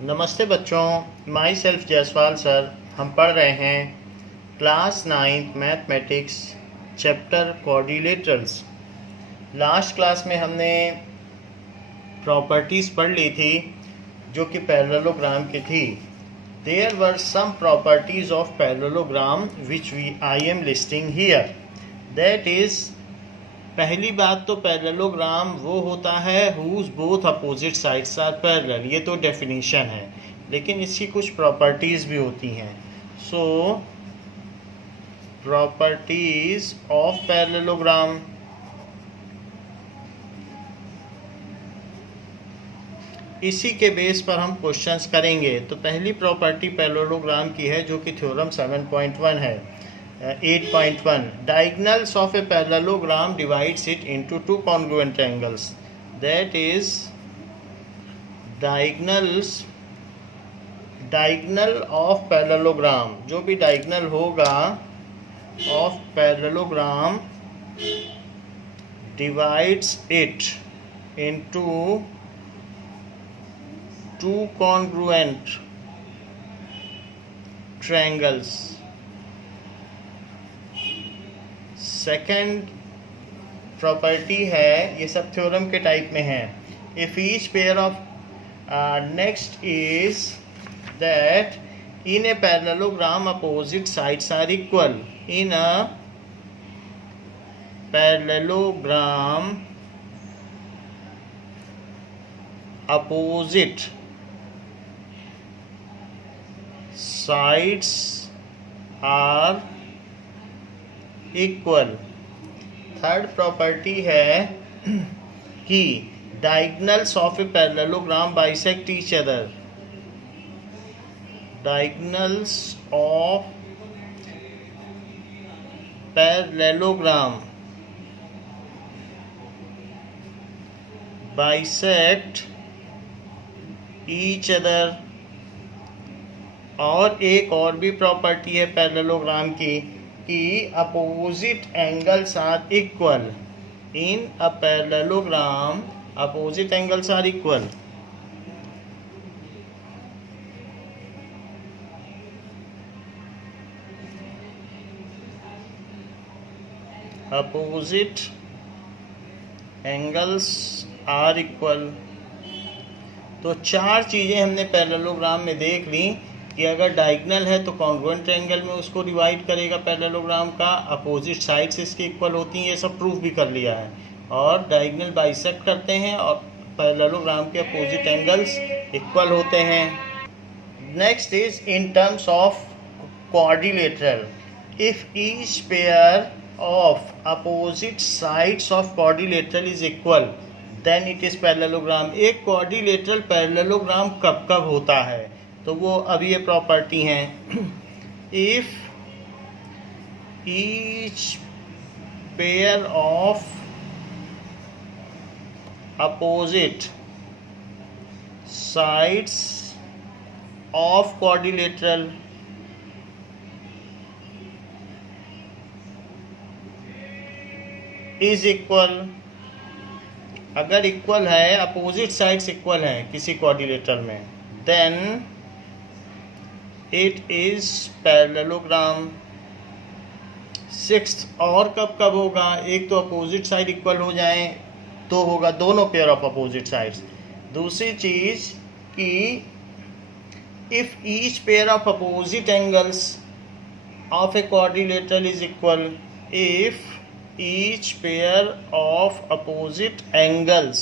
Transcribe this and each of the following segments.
नमस्ते बच्चों, my self Jaiswal sir. हम पढ़ रहे हैं class 9 mathematics chapter quadrilaterals. Last class में हमने प्रॉपर्टीज़ पढ़ ली थी जो कि पैरेललोग्राम की थी। There were some properties of parallelogram which I am listing here. That is, पहली बात तो पैरेललोग्राम वो होता है whose both opposite sides are parallel. ये तो डेफिनेशन है, लेकिन इसकी कुछ प्रॉपर्टीज़ भी होती हैं। सो प्रॉपर्टीज़ ऑफ पैरेललोग्राम, इसी के बेस पर हम क्वेश्चंस करेंगे। तो पहली प्रॉपर्टी पैरेललोग्राम की है जो कि थ्योरम 7.1 है। 8.1 diagonals of a parallelogram divides it into two congruent angles. That is, diagonal of parallelogram, जो भी diagonal होगा of parallelogram divides it into two congruent triangles. Second property है, ये सब थ्योरम के टाइप में है। If each pair of next is that in a parallelogram opposite sides are equal. In a parallelogram opposite sides are equal. Third property है कि diagonals of a parallelogram bisect each other. Diagonals of parallelogram bisect each other. और एक और भी property है parallelogram की कि opposite angles are equal. In a parallelogram opposite angles are equal. Opposite angles are equal. तो चार चीज़ें हमने पैरेललोग्राम में देख ली कि अगर डायगोनल है तो कॉन्ग्रुएंट ट्रायंगल में उसको डिवाइड करेगा पैरेललोग्राम का, अपोजिट साइड्स इसकी इक्वल होती हैं, ये सब प्रूफ भी कर लिया है। और डायगोनल बाइसेक्ट करते हैं और पैरेललोग्राम के अपोजिट एंगल्स इक्वल होते हैं। Next is in terms of quadrilateral. If each pair of opposite sides of quadrilateral is equal then it is parallelogram. एक क्वाड्रिलेटरल पैरेललोग्राम कब कब होता है, तो वो अभी ये प्रॉपर्टी हैं। If each pair of opposite sides of quadrilateral is equal. अगर इक्वल है, अपोजिट साइड्स इक्वल हैं किसी क्वाड्रिलेटरल में, then it is parallelogram. Sixth और कब कब होगा, एक तो अपोजिट साइड इक्वल हो जाए तो होगा दोनों पेयर ऑफ अपोजिट साइड्स। दूसरी चीज कि if each pair of opposite angles of a quadrilateral is equal. If each pair of opposite angles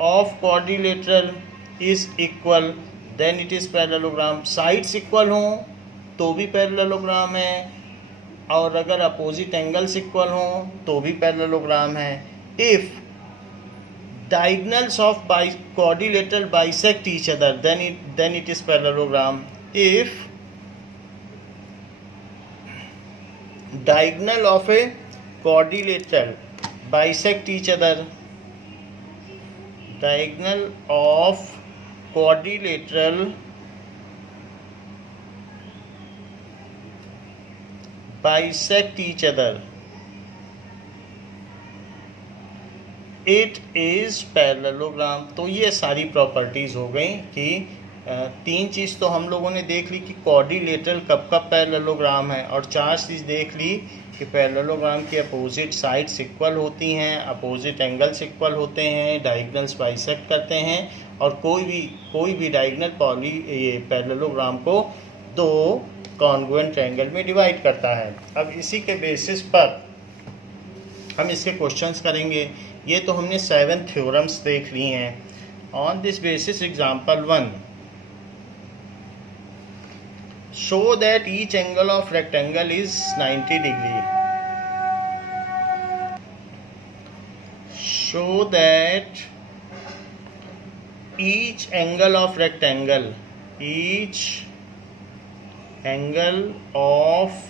of quadrilateral is equal then it is parallelogram. Sides equal हों तो भी parallelogram है, और अगर opposite angles equal हों तो भी parallelogram है। If diagonals of quadrilateral bisect each other than it is parallelogram. If diagonal of a quadrilateral bisect each other, diagonal of quadrilateral bisect each other, it is parallelogram. तो ये सारी properties हो गई कि तीन चीज़ तो हम लोगों ने देख ली कि क्वाड्रिलेटरल कब कब पैरेललोग्राम है, और चार चीज़ देख ली कि पैरेललोग्राम की अपोजिट साइड्स इक्वल होती हैं, अपोजिट एंगल्स इक्वल होते हैं, डायगोनल्स बाइसेक्ट करते हैं, और कोई भी डायगोनल ये पैरेललोग्राम को दो कॉन्ग्रुएंट ट्रायंगल में डिवाइड करता है। अब इसी के बेसिस पर हम इसके क्वेश्चंस करेंगे। ये तो हमने 7 थ्योरम्स देख ली हैं। On this basis example 1, show that each angle of rectangle is 90 degree. Show that each angle of rectangle, each angle of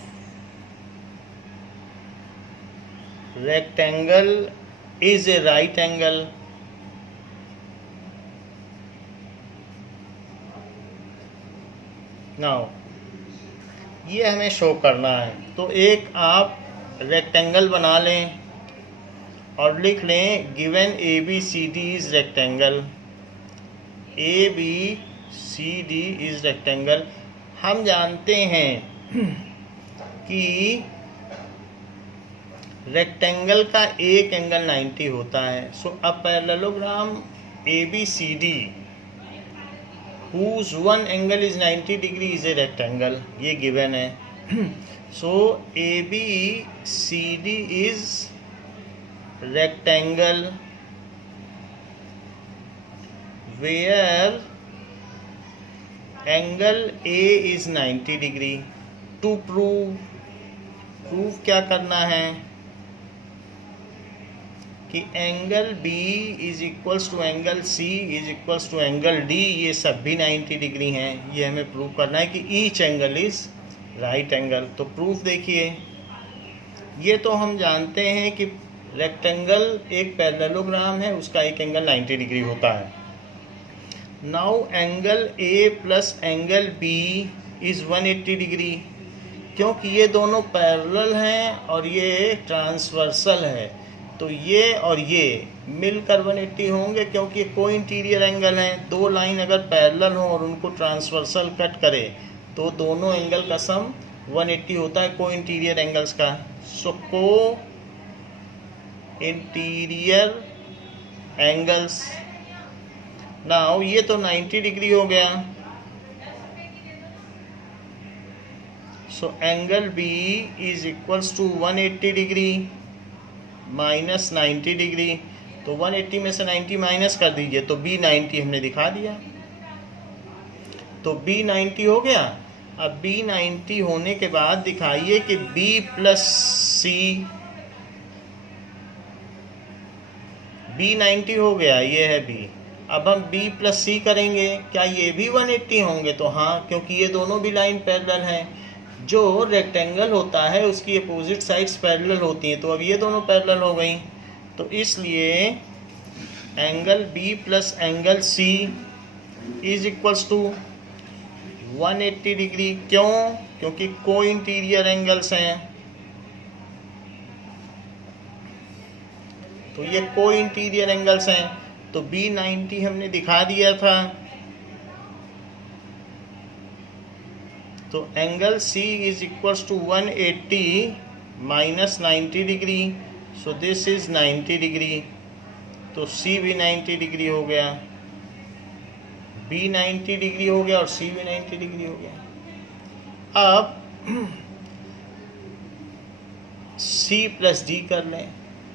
rectangle is a right angle। now ये हमें शो करना है। तो एक आप रेक्टेंगल बना लें और लिख लें given A B C D is rectangle, A B C D is rectangle. हम जानते हैं कि रेक्टेंगल का एक एंगल 90 होता है। So a parallelogram A B C D whose one angle is 90 degree is a rectangle, ये गिवन है। So A B C D is rectangle where angle A is 90 degree। to prove क्या करना है कि angle B is equals to angle C is equals to angle D, ये सब भी 90 degree हैं। ये हमें प्रूव करना है कि each angle is right angle. तो प्रूफ देखिए, ये तो हम जानते हैं कि रेक्टेंगल एक पैरेललोग्राम है, उसका एक एंगल 90 डिग्री होता है। Now angle A plus angle B is 180 degree, क्योंकि ये दोनों पैरेलल हैं और ये ट्रांसवर्सल है, तो ये और ये मिलकर 180 होंगे, क्योंकि ये को इंटीरियर एंगल हैं। दो लाइन अगर पैरेलल हो और उनको ट्रांसवर्सल कट करे तो दोनों एंगल का सम 180 होता है को इंटीरियर एंगल्स का। सो को इंटीरियर एंगल्स, नाउ ये तो 90 डिग्री हो गया। So angle B is equals to 180 degree minus 90 degree. तो 180 में से 90 माइनस कर दीजिए तो B 90 हमने दिखा दिया। तो B 90 हो गया। अब B 90 होने के बाद दिखाइए कि B प्लस C, B 90 हो गया, ये है B। अब हम B प्लस C करेंगे, क्या ये भी 180 होंगे? तो हाँ, क्योंकि ये दोनों भी लाइन पैरेलल हैं। जो रेक्टेंगल होता है उसकी अपोजिट साइड्स पैरेलल होती हैं, तो अब ये दोनों पैरेलल हो गई। तो इसलिए angle B plus angle C is equals to 180 degree. क्यों? क्योंकि को इंटीरियर एंगल्स हैं। तो ये को इंटीरियर एंगल्स हैं, तो B 90 हमने दिखा दिया था। तो angle C is equals to 180 minus 90 degree, so this is 90 degree. तो C भी 90 डिग्री हो गया, B 90 डिग्री हो गया और C भी 90 डिग्री हो गया। अब C प्लस D कर लें,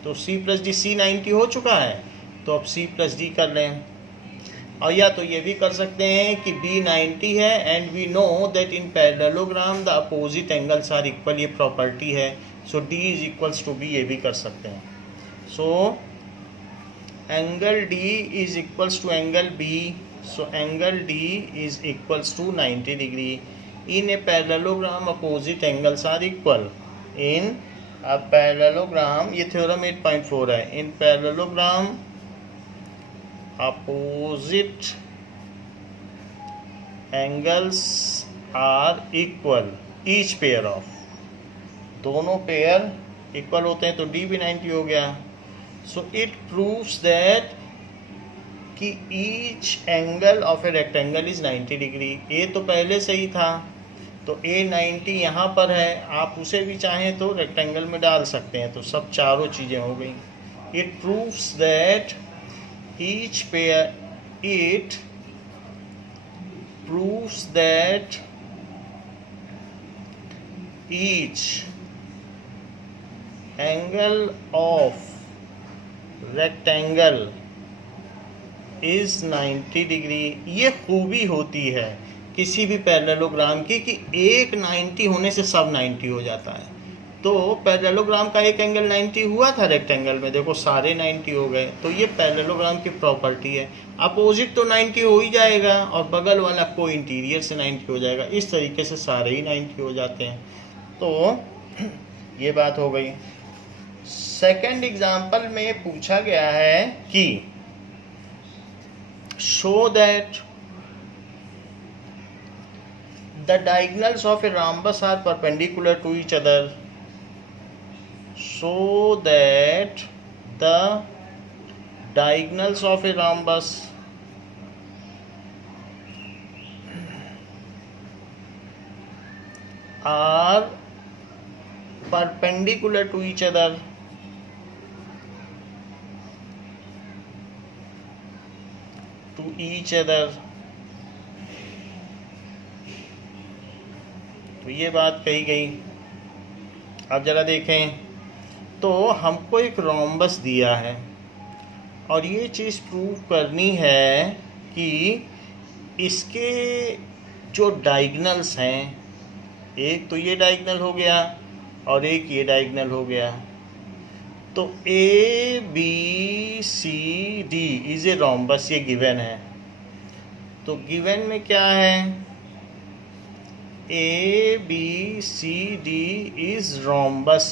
तो C प्लस D, C 90 हो चुका है, तो अब C प्लस D कर लें। और या तो ये भी कर सकते हैं कि B 90 है and we know that in parallelogram the opposite angles are equal, ये प्रॉपर्टी है। So D is equals to B, ये भी कर सकते हैं। So angle D is equals to angle B, so angle D is equals to 90 degree. In a parallelogram opposite angles are equal. In a parallelogram, ये theorem 8.4 है। In parallelogram opposite angles are equal, each pair of, दोनों pair equal होते हैं, तो D भी 90 हो गया। So it proves that कि each angle of a rectangle is 90 degree. ए तो पहले से ही था, तो ए 90 यहाँ पर है, आप उसे भी चाहें तो रेक्टेंगल में डाल सकते हैं। तो सब चारों चीज़ें हो गई। It proves that each pair, it proves that each angle of rectangle is 90 degree. ये खूबी होती है किसी भी पैरेललोग्राम की कि एक 90 होने से सब 90 हो जाता है। तो पैरेललोग्राम का एक एंगल 90 हुआ था रेक्टेंगल में, देखो सारे 90 हो गए। तो ये पैरेललोग्राम की प्रॉपर्टी है। अपोजिट तो 90 हो ही जाएगा और बगल वाला को इंटीरियर से 90 हो जाएगा। इस तरीके से सारे ही 90 हो जाते हैं। तो ये बात हो गई। सेकंड एग्जाम्पल में पूछा गया है कि show that the diagonals of a rhombus are perpendicular to each other, so that the diagonals of a rhombus are perpendicular to each other, तो ये बात कही गई। अब जरा देखें, तो हमको एक रोम्बस दिया है और ये चीज़ प्रूव करनी है कि इसके जो डायगनल्स हैं, एक तो ये डायगनल हो गया और एक ये डायगनल हो गया। तो A B C D is a rhombus, ये गिवन है। तो गिवन में क्या है, A B C D is rhombus.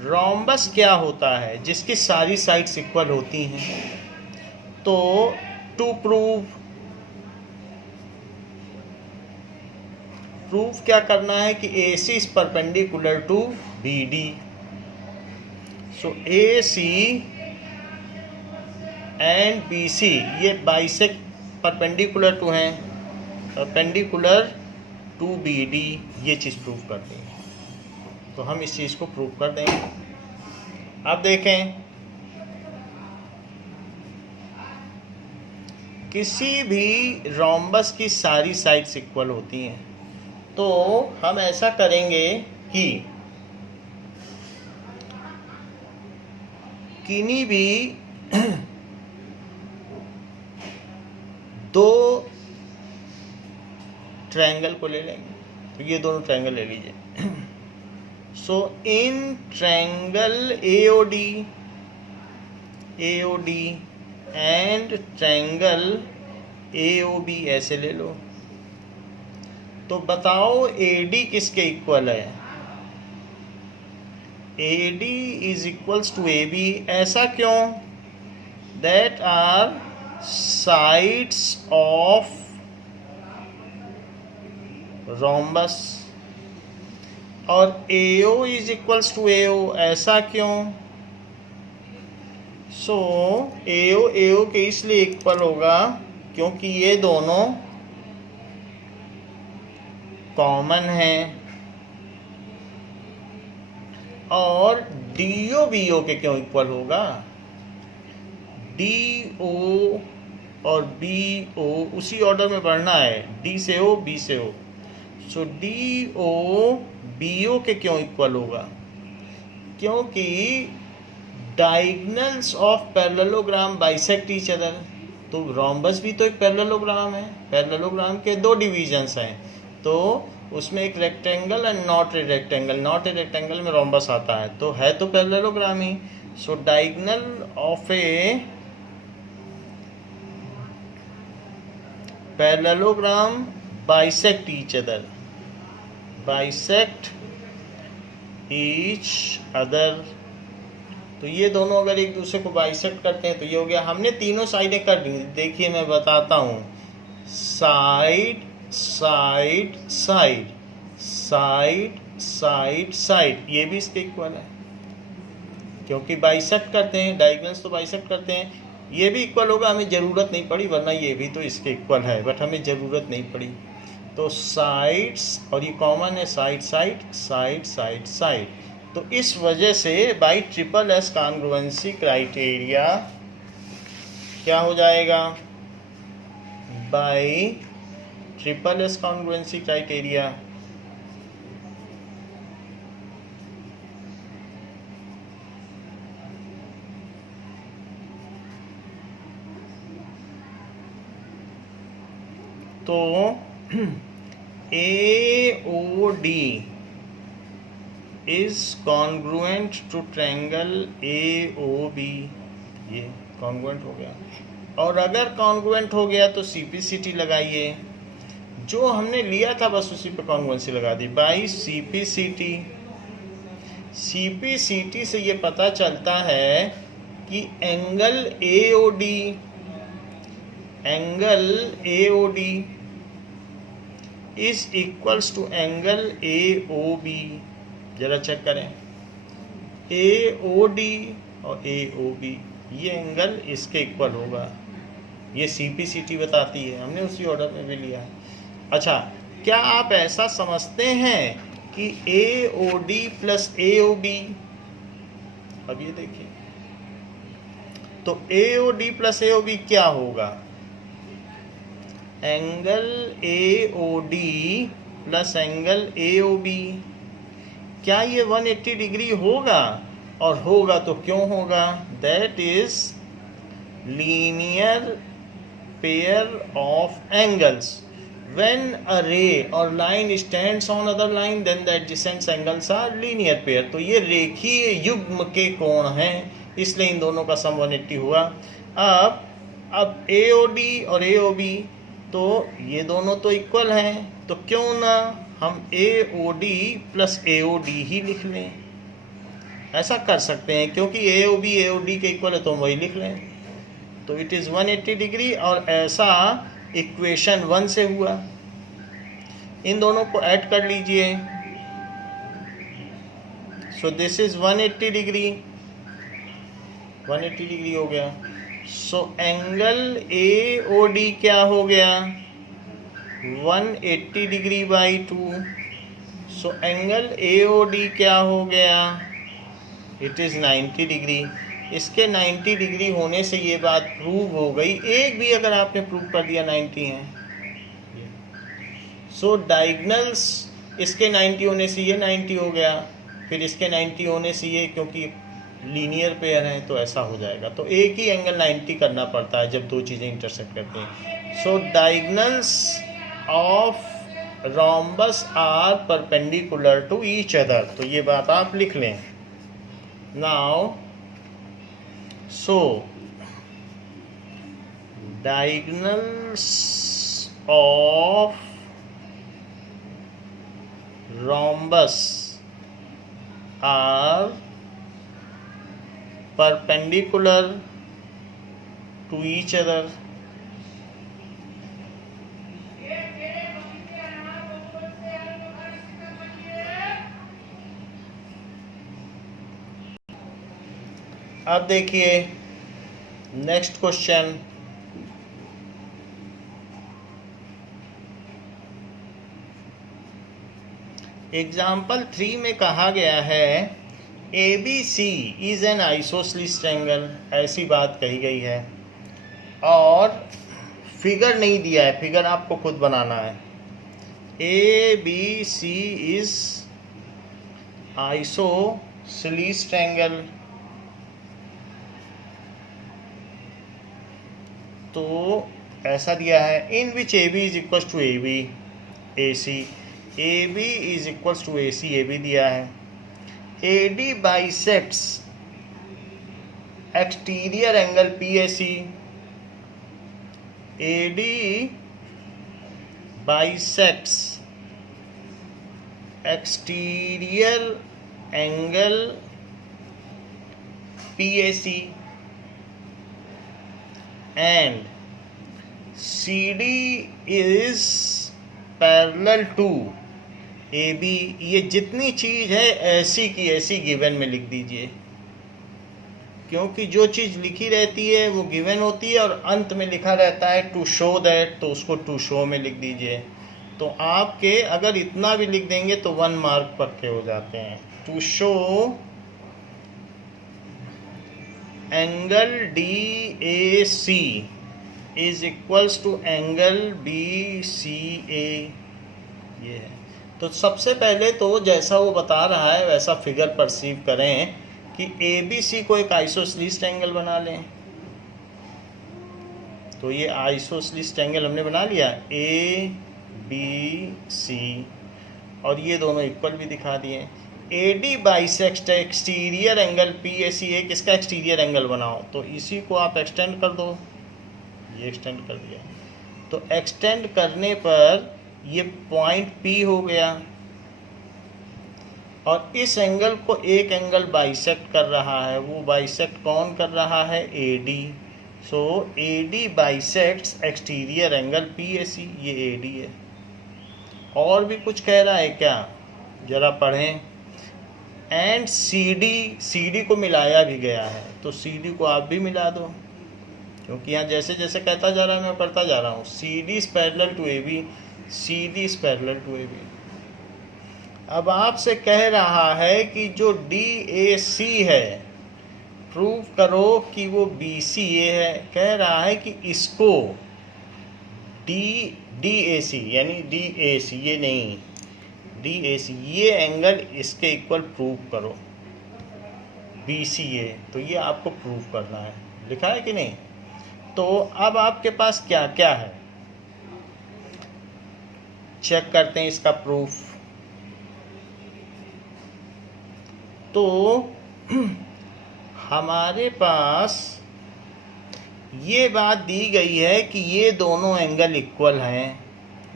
Rhombus क्या होता है, जिसकी सारी साइड्स इक्वल होती हैं। तो टू प्रूव क्या करना है कि A C is perpendicular to B D. So A C and B C ये बाइसेक्ट परपेंडिकुलर टू हैं, परपेंडिकुलर टू बी डी, ये चीज़ प्रूव कर देंगे। तो हम इस चीज़ को प्रूव कर देंगे। अब देखें, किसी भी रोम्बस की सारी साइड्स इक्वल होती हैं। तो हम ऐसा करेंगे कि किन्हीं भी दो ट्रायंगल को ले लेंगे। तो ये दोनों ट्रायंगल ले लीजिए। So in triangle AOD and triangle AOB ऐसे ले लो। तो बताओ एडी किसके इक्वल है। AD is equals to A B. ऐसा क्यों, that are sides of rhombus. और AO is equals to AO, ऐसा क्यों, सो AO के इसलिए इक्वल होगा क्योंकि ये दोनों कॉमन हैं। और DO BO के क्यों इक्वल होगा, DO और BO उसी ऑर्डर में बढ़ना है, D से O B से O। सो DO BO के क्यों इक्वल होगा, क्योंकि diagonals of parallelogram bisect each other. तो रोम्बस भी तो एक पैरेललोग्राम है। पैरेललोग्राम के दो डिवीजन्स हैं, तो उसमें एक rectangle and not a rectangle. Not a rectangle में रोम्बस आता है, तो है तो parallelogram he. So diagonal of a parallelogram bisect each other, bisect each other. तो ये दोनों अगर एक दूसरे को बाइसेक्ट करते हैं तो ये हो गया। हमने तीनों साइडें कर दी। देखिए मैं बताता हूँ, side side side side side side, ये भी इसके इक्वल है। क्योंकि बाइसेक्ट करते हैं, डायगोनल्स तो बाइसेक्ट करते हैं। ये भी इक्वल होगा, हमें ज़रूरत नहीं पड़ी, वरना ये भी तो इसके इक्वल है, बट हमें ज़रूरत नहीं पड़ी। तो साइड्स, और ये कॉमन है, side side side side side. तो इस वजह से by triple S congruency criteria क्या हो जाएगा, by triple S congruency criteria तो AOD is congruent to triangle AOB। ये कॉन्ग्रुएंट हो गया, और अगर कॉन्ग्रुएंट हो गया तो CPCT लगाइए, जो हमने लिया था बस उसी पे कॉन्ग्रुएंसी लगा दी, बाई CPCT। CPCT से ये पता चलता है कि angle AOD is equals to angle AOB। जरा चेक करें, AOD और AOB, ये एंगल इसके इक्वल होगा, ये CPCT बताती है, हमने उसी ऑर्डर में भी लिया है। अच्छा, क्या आप ऐसा समझते हैं कि AOD प्लस AOB, अब ये देखिए, तो AOD प्लस AOB क्या होगा, angle AOD plus angle AOB, क्या ये 180 डिग्री होगा, और होगा तो क्यों होगा, that is linear pair of angles. When a ray or line stands on other line, then the adjacent angles are linear pair। तो ये रेखीय युग्म के कोण हैं, इसलिए इन दोनों का सम 180 हुआ। अब AOD और AOB, तो ये दोनों तो इक्वल हैं, तो क्यों ना हम AOD प्लस AOD ही लिख लें। ऐसा कर सकते हैं, क्योंकि AOB AOD के इक्वल है तो हम वही लिख लें। तो इट इज़ 180 डिग्री, और ऐसा इक्वेशन 1 से हुआ। इन दोनों को ऐड कर लीजिए, सो दिस इज 180 डिग्री, 180 डिग्री हो गया। सो एंगल AOD क्या हो गया, 180 degree by 2। So angle AOD क्या हो गया, इट इज़ 90 डिग्री। इसके 90 डिग्री होने से ये बात प्रूव हो गई, एक भी अगर आपने प्रूव कर दिया 90 है। सो डायगोनल्स इसके 90 होने से ये 90 हो गया, फिर इसके 90 होने से ये, क्योंकि लीनियर पेयर है तो ऐसा हो जाएगा। तो एक ही एंगल 90 करना पड़ता है जब दो चीज़ें इंटरसेक्ट करती हैं। So diagonals of rhombus are perpendicular to each other, तो ये बात आप लिख लें। Now so diagonals of rhombus are perpendicular to each other। अब देखिए नेक्स्ट क्वेश्चन, एग्जाम्पल 3 में कहा गया है ABC is an isosceles triangle, ऐसी बात कही गई है, और फिगर नहीं दिया है, फिगर आपको खुद बनाना है। ABC इज आइसोसेलेस ट्रायंगल, तो ऐसा दिया है, in which AB is equal to AB AC, AB is equal to AC AB दिया है। AD bisects exterior angle PAC, AD bisects exterior angle PAC, and CD is parallel to AB। ये जितनी चीज़ है ऐसी की ऐसी गिवन में लिख दीजिए, क्योंकि जो चीज़ लिखी रहती है वो गिवन होती है और अंत में लिखा रहता है टू शो दैट, तो उसको टू शो में लिख दीजिए। तो आपके अगर इतना भी लिख देंगे तो 1 मार्क पक्के हो जाते हैं। To show angle DAC is equals to angle BCA, ये है। तो सबसे पहले तो जैसा वो बता रहा है वैसा फिगर परसीव करें कि ABC को एक आइसोसेलेस ट्रायंगल बना लें। तो ये आइसोसेलेस ट्रायंगल हमने बना लिया ABC, और ये दोनों इक्वल भी दिखा दिए। AD bisect exterior angle PAC, एक इसका एक्सटीरियर एंगल बनाओ, तो इसी को आप एक्सटेंड कर दो, ये एक्सटेंड कर दिया। तो एक्सटेंड करने पर ये पॉइंट P हो गया, और इस एंगल को एक एंगल बाइसेक्ट कर रहा है, वो बाइसेक्ट कौन कर रहा है? AD। सो AD bisects exterior angle PAC, ये AD है। और भी कुछ कह रहा है क्या? जरा पढ़ें। एंड CD को मिलाया भी गया है, तो CD को आप भी मिला दो, क्योंकि यहाँ जैसे जैसे कहता जा रहा है मैं करता जा रहा हूँ। CD is parallel to AB, CD is parallel to AB। अब आपसे कह रहा है कि जो DAC है प्रूव करो कि वो BCA है। कह रहा है कि इसको DAC यानी DAC, ये नहीं DAC, ये एंगल इसके इक्वल प्रूव करो BCA। तो ये आपको प्रूव करना है, लिखा है कि नहीं? तो अब आपके पास क्या क्या है, चेक करते हैं इसका प्रूफ। तो हमारे पास ये बात दी गई है कि ये दोनों एंगल इक्वल हैं,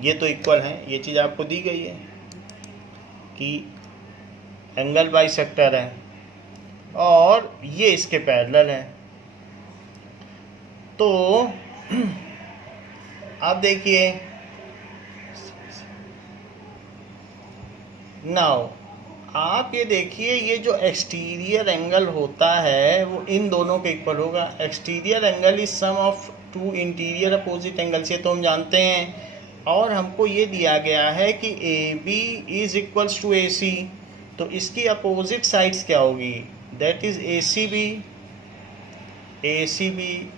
ये तो इक्वल हैं, ये चीज़ आपको दी गई है कि एंगल बाइसेक्टर है और ये इसके पैरेलल है। तो आप देखिए नाउ, आप ये देखिए ये जो एक्सटीरियर एंगल होता है वो इन दोनों के इक्वल होगा। Exterior angle is sum of two interior opposite angles, ये तो हम जानते हैं। और हमको ये दिया गया है कि AB is equals to AC, तो इसकी अपोजिट साइड्स क्या होगी? दैट इज ACB,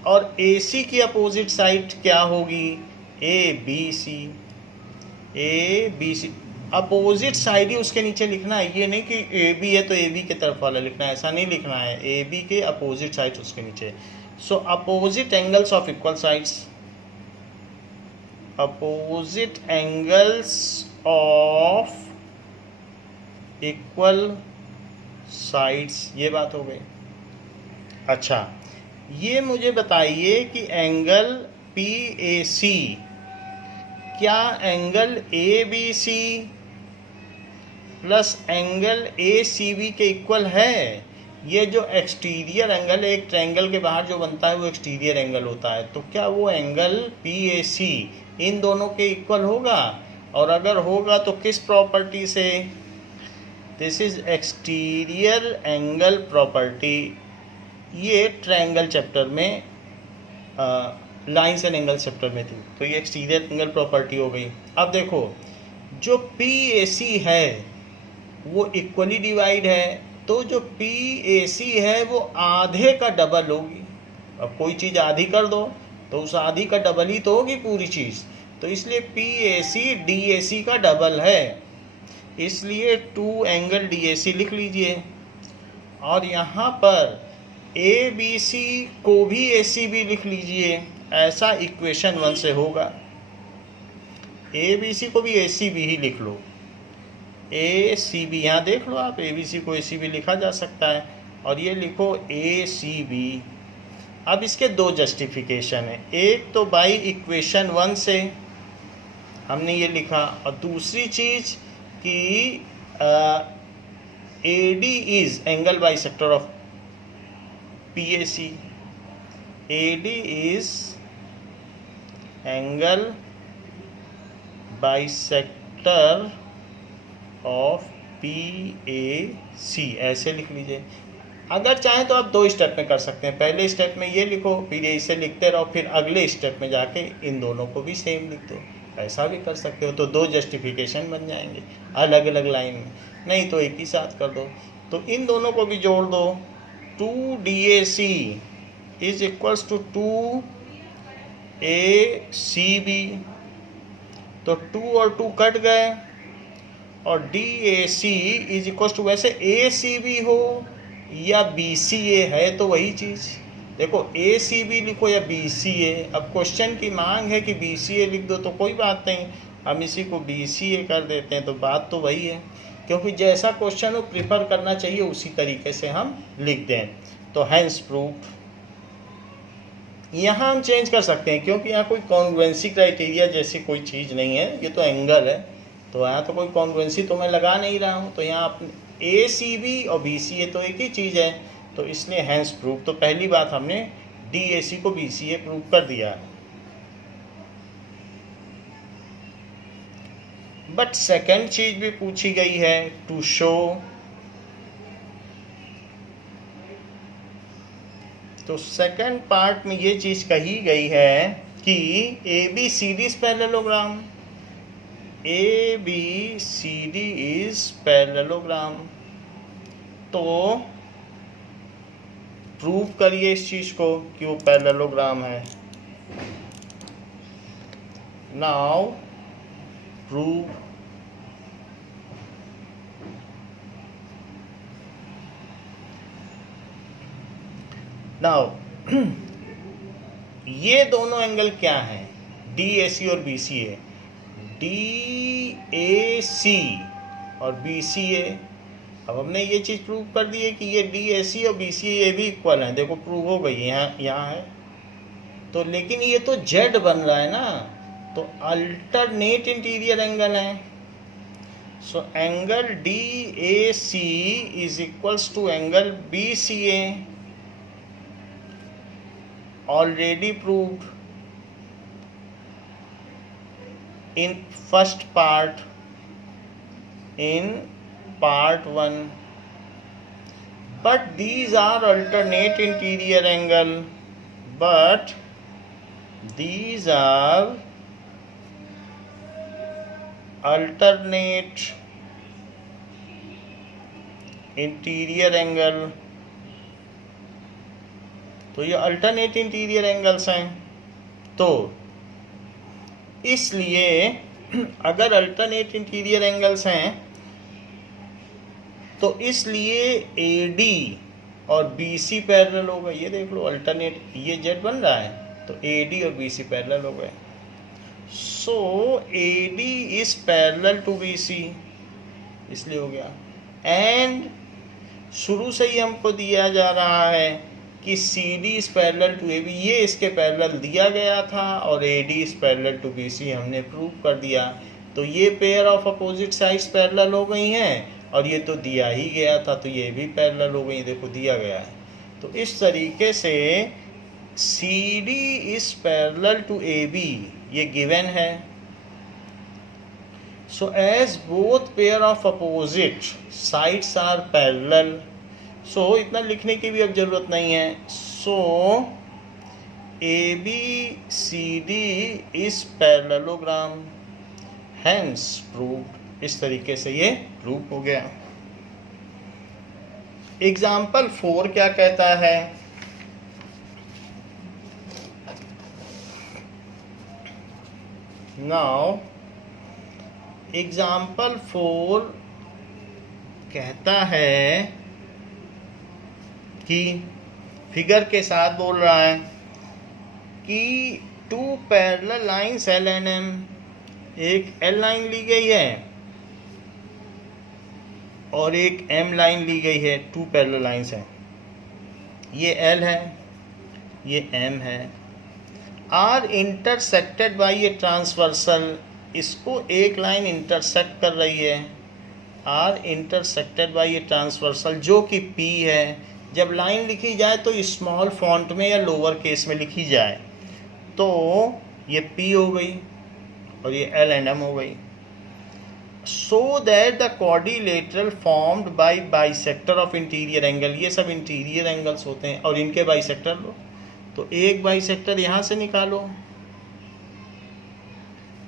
और AC की अपोजिट साइड क्या होगी? ABC। अपोजिट साइड ही उसके नीचे लिखना है, ये नहीं कि AB है तो AB के तरफ वाला लिखना है, ऐसा नहीं लिखना है। AB के अपोजिट साइड उसके नीचे। सो opposite angles of equal sides, opposite angles of equal sides, ये बात हो गई। अच्छा, ये मुझे बताइए कि एंगल PAC क्या angle ABC plus angle ACB के इक्वल है? ये जो एक्सटीरियर एंगल है, एक ट्रायंगल के बाहर जो बनता है वो एक्सटीरियर एंगल होता है, तो क्या वो एंगल PAC इन दोनों के इक्वल होगा? और अगर होगा तो किस प्रॉपर्टी से? This is exterior angle property. ये ट्रायंगल चैप्टर में लाइन्स एंड एंगल चैप्टर में थी, तो ये एक्सटीरियर एंगल प्रॉपर्टी हो गई। अब देखो, जो PAC है वो इक्वली डिवाइड है, तो जो PAC है वो आधे का डबल होगी। अब कोई चीज़ आधी कर दो तो उस आधी का डबल ही तो होगी पूरी चीज़, तो इसलिए PAC DAC का डबल है, इसलिए 2 एंगल DAC लिख लीजिए। और यहाँ पर ABC को भी ACB लिख लीजिए, ऐसा इक्वेशन 1 से होगा। ABC को भी ACB ही लिख लो, ACB यहाँ देख लो आप, ABC को ACB लिखा जा सकता है, और ये लिखो ACB। अब इसके 2 जस्टिफिकेशन है, एक तो बाई इक्वेशन 1 से हमने ये लिखा, और दूसरी चीज़ कि AD is angle bisector of PAC, AD is angle bisector of PAC, ऐसे लिख लीजिए। अगर चाहें तो आप 2 स्टेप में कर सकते हैं, पहले स्टेप में ये लिखो, फिर ये इसे लिखते रहो, फिर अगले स्टेप में जाके इन दोनों को भी सेम लिख दो, ऐसा भी कर सकते हो। तो 2 जस्टिफिकेशन बन जाएंगे अलग अलग लाइन में, नहीं तो एक ही साथ कर दो। तो इन दोनों को भी जोड़ दो, 2DAC is equals to 2ACB, तो 2 और 2 कट गए, और DAC इज इक्वल्स टू, वैसे ACB हो या BCA है तो वही चीज़, देखो ACB लिखो या BCA, अब क्वेश्चन की मांग है कि BCA लिख दो तो कोई बात नहीं, हम इसी को BCA कर देते हैं, तो बात तो वही है, क्योंकि जैसा क्वेश्चन हो प्रिफर करना चाहिए उसी तरीके से हम लिख दें। तो हैंस प्रूफ यहाँ हम चेंज कर सकते हैं, क्योंकि यहाँ कोई कॉन्ग्रुएंसी क्राइटेरिया जैसी कोई चीज़ नहीं है, ये तो एंगल है, तो यहाँ तो कोई कॉन्ग्रुएंसी तो मैं लगा नहीं रहा हूँ, तो यहाँ ACB और BCA तो एक ही चीज़ है, तो इसलिए हैंस प्रूफ। तो पहली बात हमने DAC को BCA प्रूव कर दिया। बट सेकंड चीज भी पूछी गई है, टू शो, तो सेकंड पार्ट में ये चीज कही गई है कि ABCD is parallelogram, ABCD is parallelogram, तो प्रूव करिए इस चीज को कि वो पैरेललोग्राम है। नाउ प्रूव, नाउ ये दोनों एंगल क्या हैं, DAC और BCA, DAC और BCA। अब हमने ये चीज़ प्रूव कर दी है कि ये DAC और BCA ये भी इक्वल हैं, देखो प्रूव हो गई, यहाँ है तो, लेकिन ये तो Z बन रहा है ना, तो अल्टरनेट इंटीरियर एंगल है, so angle DAC is equals to angle BCA, already proved in first part, in part 1, but these are alternate interior angle, but these are alternate interior angle, तो ये alternate interior angles हैं, तो इसलिए अगर alternate interior angles हैं तो इसलिए AD और BC पैरेलल हो गए, ये देख लो अल्टरनेट, ये Z बन रहा है तो AD और BC पैरेलल हो गए, so AD is parallel to BC, इसलिए हो गया। एंड शुरू से ही हमको दिया जा रहा है कि CD is parallel to AB, ये इसके पैरेलल दिया गया था, और AD is parallel to BC हमने प्रूव कर दिया, तो ये pair of opposite sides parallel हो गई हैं, और ये तो दिया ही गया था तो ये भी पैरेलल हो गई, देखो दिया गया है। तो इस तरीके से CD is parallel to AB ये गिवन है, so as both pair of opposite sides are parallel, so इतना लिखने की भी अब जरूरत नहीं है, so ABCD is parallelogram, hence proved. इस तरीके से ये प्रूव हो गया। एग्जाम्पल 4 क्या कहता है, नाउ एग्जाम्पल 4 कहता है कि फिगर के साथ बोल रहा है कि 2 parallel lines L and M, एक L लाइन ली गई है और एक M लाइन ली गई है, 2 पैरेलल लाइंस हैं, ये L है ये M है, are intersected by a transversal, इसको एक लाइन इंटरसेक्ट कर रही है, are intersected by a transversal जो कि P है। जब लाइन लिखी जाए तो स्मॉल फॉन्ट में या लोअर केस में लिखी जाए, तो ये P हो गई और ये L एंड M हो गई। So that the quadrilateral formed by bisector of interior angle, ये सब इंटीरियर एंगल्स होते हैं और इनके बाइसेक्टर लो, तो एक बाइसेक्टर यहाँ से निकालो,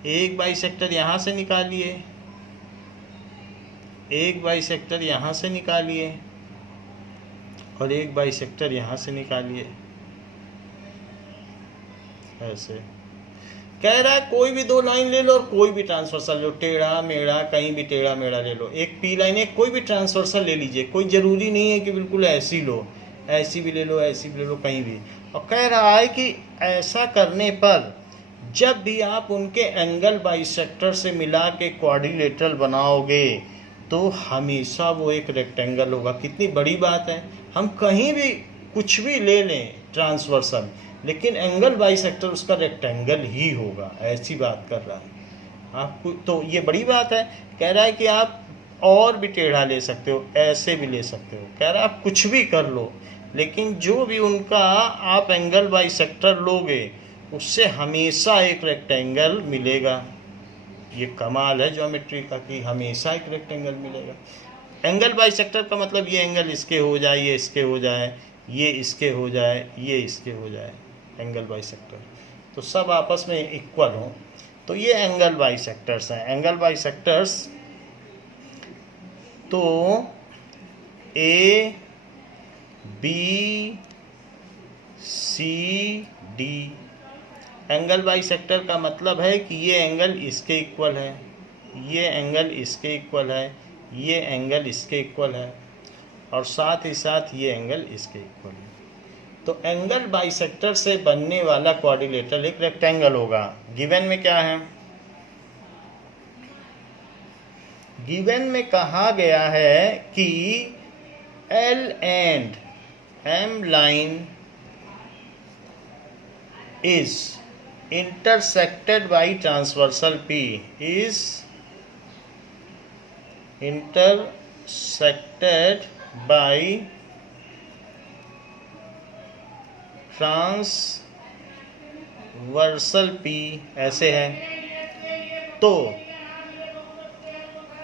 एक बाइसेक्टर यहाँ से निकालिए, एक बाइसेक्टर यहाँ से निकालिए और एक बाइसेक्टर यहाँ से निकालिए। ऐसे कह रहा है कोई भी दो लाइन ले लो और कोई भी ट्रांसवर्सल लो, टेढ़ा मेढ़ा कहीं भी टेढ़ा मेढ़ा ले लो, एक पी लाइन है, कोई भी ट्रांसवर्सल ले लीजिए, कोई ज़रूरी नहीं है कि बिल्कुल ऐसी लो, ऐसी भी ले लो, ऐसी भी ले लो, कहीं भी। और कह रहा है कि ऐसा करने पर जब भी आप उनके एंगल बाइसेक्टर से मिला के क्वाड्रिलेटरल बनाओगे तो हमेशा वो एक रेक्टेंगल होगा। कितनी बड़ी बात है, हम कहीं भी कुछ भी ले लें ट्रांसवर्सल, लेकिन एंगल बाइसेक्टर उसका रेक्टेंगल ही होगा, ऐसी बात कर रहा है आपको। तो ये बड़ी बात है। कह रहा है कि आप और भी टेढ़ा ले सकते हो, ऐसे भी ले सकते हो, कह रहा है आप कुछ भी कर लो, लेकिन जो भी उनका आप एंगल बाइसेक्टर लोगे उससे हमेशा एक रेक्टेंगल मिलेगा। ये कमाल है ज्योमेट्री का कि हमेशा एक रेक्टेंगल मिलेगा। एंगल बाइसेक्टर का मतलब ये एंगल इसके हो जाए, ये इसके हो जाए, ये इसके हो जाए, ये इसके हो जाए, एंगल बाइसेक्टर, तो सब आपस में इक्वल हो, तो ये एंगल बाइसेक्टर्स हैं। एंगल बाइसेक्टर्स तो A B C D, angle bisector का मतलब है कि ये एंगल इसके इक्वल है, ये एंगल इसके इक्वल है, ये एंगल इसके इक्वल है और साथ ही साथ ये एंगल इसके इक्वल है। तो एंगल बाइसेक्टर से बनने वाला क्वाड्रिलेटरल एक रेक्टेंगल होगा। गिवन में क्या है, गिवन में कहा गया है कि L and M line is intersected by transversal P, is intersected by transversal P, ऐसे है। तो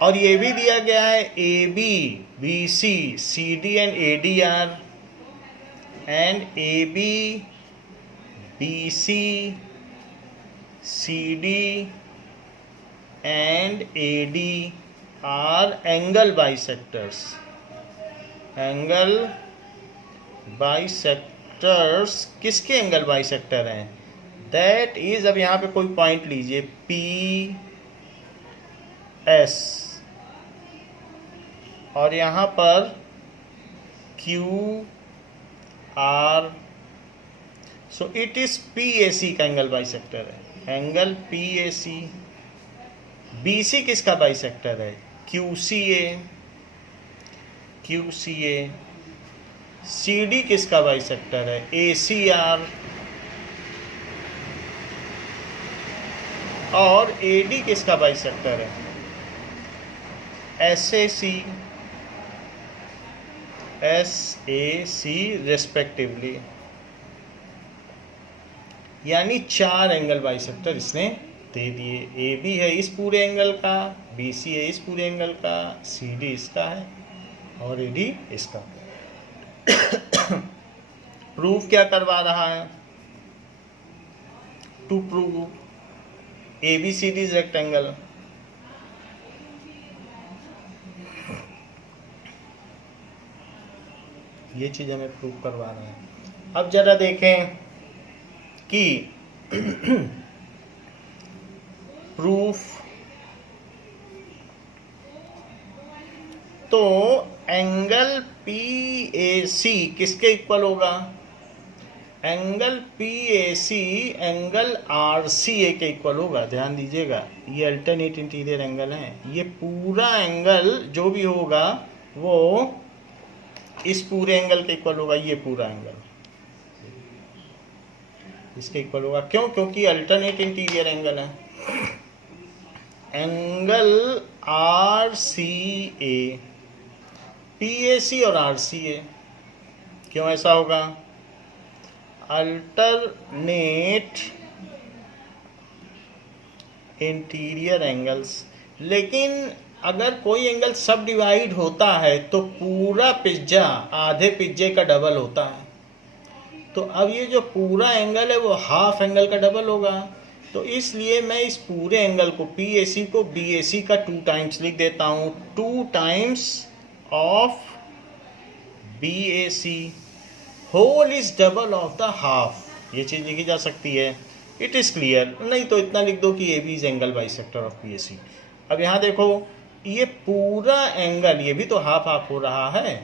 और ये भी दिया गया है A B B C C D and A D are, and A B B C C D and A D are angle bisectors. Angle bisectors किसके एंगल बाइसेक्टर हैं? दैट इज, अब यहाँ पे कोई पॉइंट लीजिए, पी एस और यहाँ पर Q R, so it is P A C का एंगल बाइसेक्टर है, angle P A C. B C किसका बाइसेक्टर है? Q C A, Q C A. C D किसका बाइसेक्टर है? A C R. और ए डी किसका bisector है? S A C, S A C respectively. यानी 4 angle bisector इसने दे दिए। ए बी है इस पूरे एंगल का, बी सी है इस पूरे एंगल का, सी डी इसका है और ए डी इसका। प्रूफ क्या करवा रहा है? To prove A B C D is rectangle. ये चीज हमें प्रूव करवाना है। अब जरा देखें कि प्रूफ, तो एंगल पी ए सी किसके इक्वल होगा? Angle P A C angle R C A के इक्वल होगा। ध्यान दीजिएगा, ये अल्टरनेट इंटीरियर एंगल है, ये पूरा एंगल जो भी होगा वो इस पूरे एंगल के इक्वल होगा। ये पूरा एंगल इसके इक्वल होगा। क्यों? क्योंकि अल्टरनेट इंटीरियर एंगल है। Angle R C A, P A C और आर सी ए, क्यों ऐसा होगा? Alternate interior angles. लेकिन अगर कोई एंगल सब डिवाइड होता है तो पूरा पिज्जा आधे पिज्जे का डबल होता है। तो अब ये जो पूरा एंगल है वो हाफ एंगल का डबल होगा। तो इसलिए मैं इस पूरे एंगल को PAC को BAC का 2 टाइम्स लिख देता हूँ। 2 times of BAC whole is double of the half. ये चीज़ लिखी जा सकती है। It is clear. नहीं तो इतना लिख दो कि AB is angle bisector of PAC। अब यहाँ देखो ये पूरा एंगल ये भी तो हाफ हाफ हो रहा है,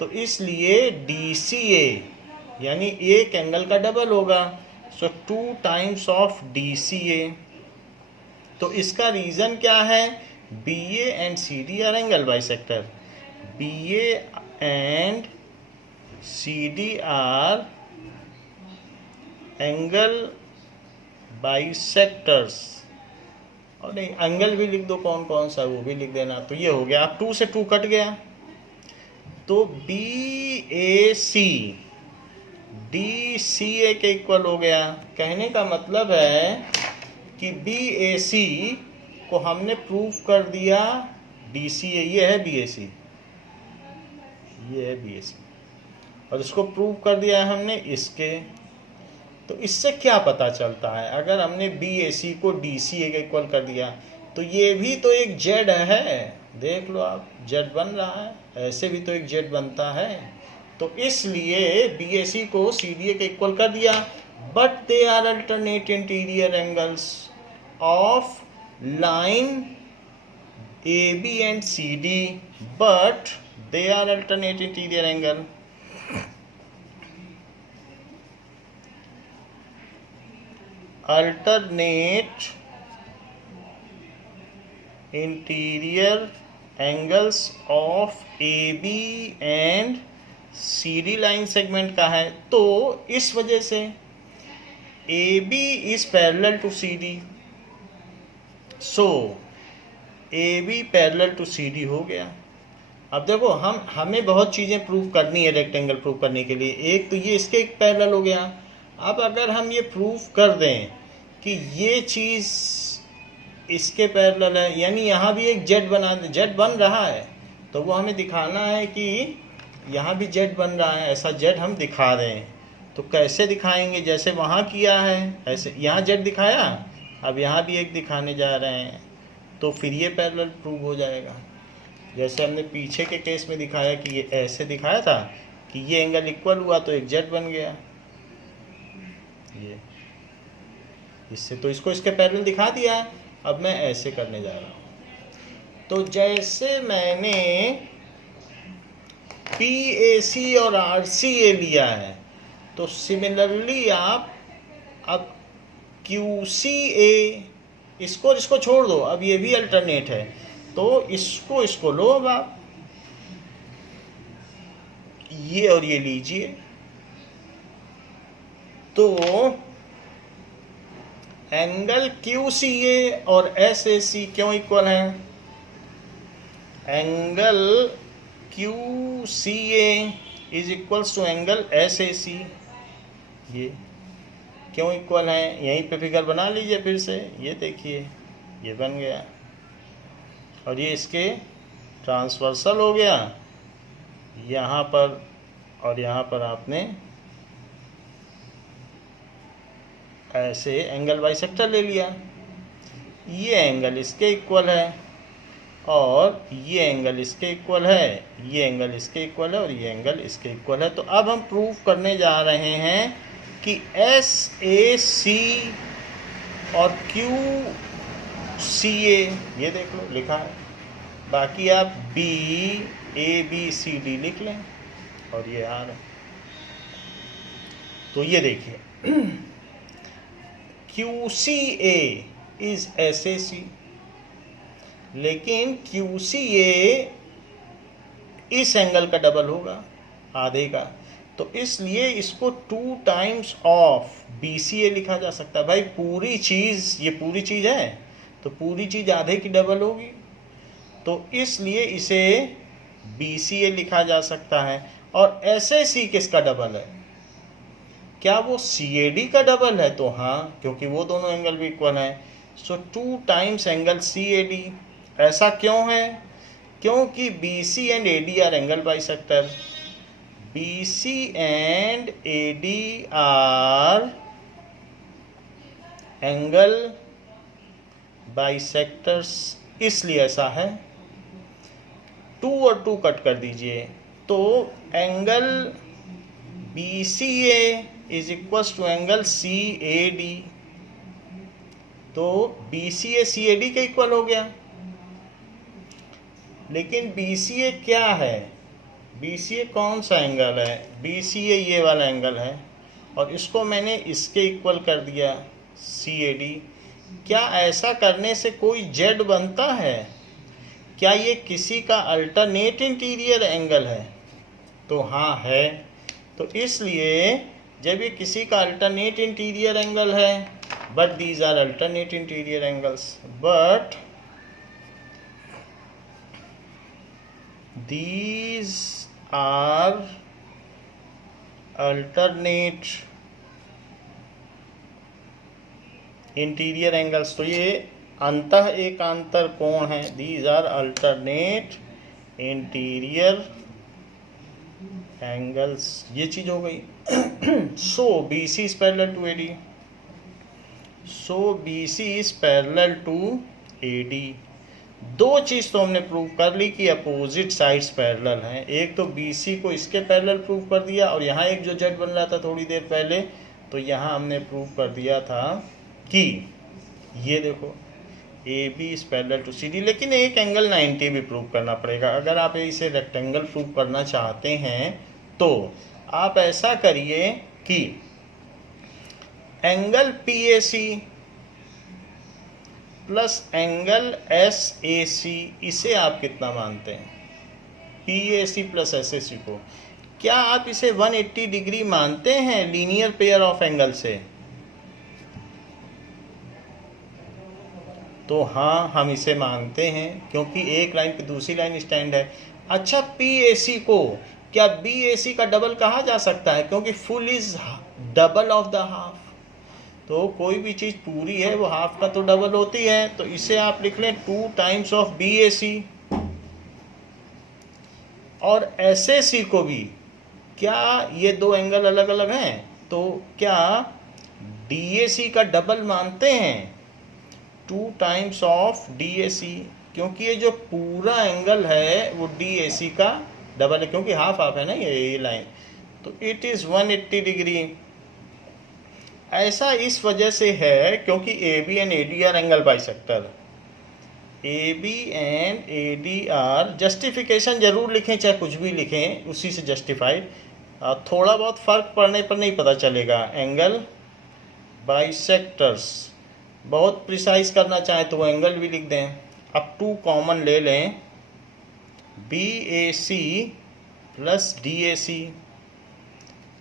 तो इसलिए DCA यानी एक एंगल का डबल होगा। सो 2 टाइम्स ऑफ DCA। तो इसका रीज़न क्या है? BA and CD are angle bisector. BA and CD are angle bisectors. और नहीं एंगल भी लिख दो, कौन कौन सा वो भी लिख देना। तो ये हो गया, अब 2 से 2 कट गया, तो BAC DCA के इक्वल हो गया। कहने का मतलब है कि BAC को हमने प्रूफ कर दिया DCA। ये है BAC, ये है BAC, और इसको प्रूव कर दिया है हमने इसके। तो इससे क्या पता चलता है? अगर हमने BAC को DCA के इक्वल कर दिया तो ये भी तो एक Z है। देख लो आप, Z बन रहा है, ऐसे भी तो एक Z बनता है। तो इसलिए BAC को CDA के इक्वल कर दिया। But they are alternate interior angles of line AB and CD, but they are alternate interior angle. alternate interior angles of AB and CD line segment का है। तो इस वजह से AB is parallel to CD, so AB parallel to CD हो गया। अब देखो हमें बहुत चीज़ें प्रूव करनी है रेक्टेंगल प्रूव करने के लिए। एक तो ये इसके एक पैरेलल हो गया। अब अगर हम ये प्रूफ कर दें कि ये चीज़ इसके पैरेलल है, यानी यहाँ भी एक जेड जेड बन रहा है, तो वो हमें दिखाना है कि यहाँ भी जेड बन रहा है, ऐसा जेड हम दिखा रहे हैं। तो कैसे दिखाएंगे? जैसे वहाँ किया है ऐसे यहाँ जेड दिखाया, अब यहाँ भी एक दिखाने जा रहे हैं, तो फिर ये पैरेलल प्रूव हो जाएगा। जैसे हमने पीछे के केस में दिखाया कि ये ऐसे दिखाया था कि ये एंगल इक्वल हुआ तो एक जेड बन गया। ये इससे तो इसको इसके पैरेलल दिखा दिया। अब मैं ऐसे करने जा रहा हूँ। तो जैसे मैंने PAC और RCA लिया है, तो सिमिलरली आप अब QCA, इसको छोड़ दो, अब ये भी अल्टरनेट है, तो इसको लो। अब आप ये और ये लीजिए, तो एंगल QCA और SAC क्यों इक्वल हैं? Angle QCA is equals to angle SAC। ये क्यों इक्वल हैं? यहीं पे फिगर बना लीजिए फिर से। ये देखिए, ये बन गया, और ये इसके ट्रांसवर्सल हो गया यहाँ पर, और यहाँ पर आपने ऐसे एंगल बाइसेक्टर ले लिया। ये एंगल इसके इक्वल है, और ये एंगल इसके इक्वल है, ये एंगल इसके इक्वल है, और ये एंगल इसके इक्वल है। तो अब हम प्रूव करने जा रहे हैं कि SAC और QCA, ये देख लो लिखा है, बाकी आप BABCD लिख लें, और ये आ रहा। तो ये देखिए QCA इज SAC, लेकिन QCA इस एंगल का डबल होगा, आधे का। तो इसलिए इसको 2 टाइम्स ऑफ BCA लिखा जा सकता है। भाई पूरी चीज़, ये पूरी चीज़ है, तो पूरी चीज़ आधे की डबल होगी, तो इसलिए इसे BCA लिखा जा सकता है। और SAC किसका डबल है? क्या वो CAD का डबल है? तो हाँ, क्योंकि वो दोनों एंगल भी इक्वल हैं। सो 2 टाइम्स एंगल CAD ऐसा क्यों है? क्योंकि BC and AD are angle bisector. BC and AD are angle bisectors, इसलिए ऐसा है। 2 और 2 कट कर दीजिए, तो angle BCA is equal to angle CAD, तो BCA CAD के इक्वल हो गया। लेकिन BCA क्या है? BCA कौन सा एंगल है? BCA ये वाला एंगल है, और इसको मैंने इसके इक्वल कर दिया CAD। क्या ऐसा करने से कोई Z बनता है? क्या ये किसी का अल्टरनेट इंटीरियर एंगल है? तो हाँ है। तो इसलिए जब ये किसी का अल्टरनेट इंटीरियर एंगल है, but these are alternate interior angles, but these are alternate interior angles, तो ये अंतः एकांतर कोण है। these are alternate interior angles, ये चीज हो गई। so BC is parallel to AD, so BC is parallel to AD। दो चीज तो हमने प्रूव कर ली कि अपोजिट साइड्स पैरेलल हैं। एक तो BC को इसके पैरेलल प्रूव कर दिया, और यहाँ एक जो Z बन रहा था थोड़ी देर पहले, तो यहाँ हमने प्रूव कर दिया था कि ये देखो AB is parallel to CD। लेकिन एक एंगल 90 भी प्रूव करना पड़ेगा। अगर आप इसे रेक्टेंगल प्रूव करना चाहते हैं तो आप ऐसा करिए कि angle PAC plus angle SAC, इसे आप कितना मानते हैं? PAC प्लस SAC को क्या आप इसे 180 डिग्री मानते हैं लीनियर पेयर ऑफ एंगल से? तो हाँ, हम इसे मानते हैं, क्योंकि एक लाइन पे दूसरी लाइन स्टैंड है। अच्छा, PAC को क्या BAC का डबल कहा जा सकता है? क्योंकि full is double of the half, तो कोई भी चीज पूरी है वो हाफ का तो डबल होती है। तो इसे आप लिख लें 2 टाइम्स ऑफ BAC। और SAC को भी, क्या ये दो एंगल अलग अलग हैं? तो क्या DAC का डबल मानते हैं? 2 टाइम्स ऑफ DAC, क्योंकि ये जो पूरा एंगल है वो DAC का डबल है, क्योंकि हाफ हाफ है ना ये लाइन। तो इट इज 180 डिग्री। ऐसा इस वजह से है क्योंकि AB and AD are angle bisector. AB and AD are, justification जरूर लिखें, चाहे कुछ भी लिखें, उसी से जस्टिफाइड। थोड़ा बहुत फर्क पड़ने पर नहीं पता चलेगा। एंगल बाइसेक्टर्स, बहुत प्रिसाइज करना चाहें तो वो एंगल भी लिख दें। अब 2 कॉमन ले लें, BAC plus DAC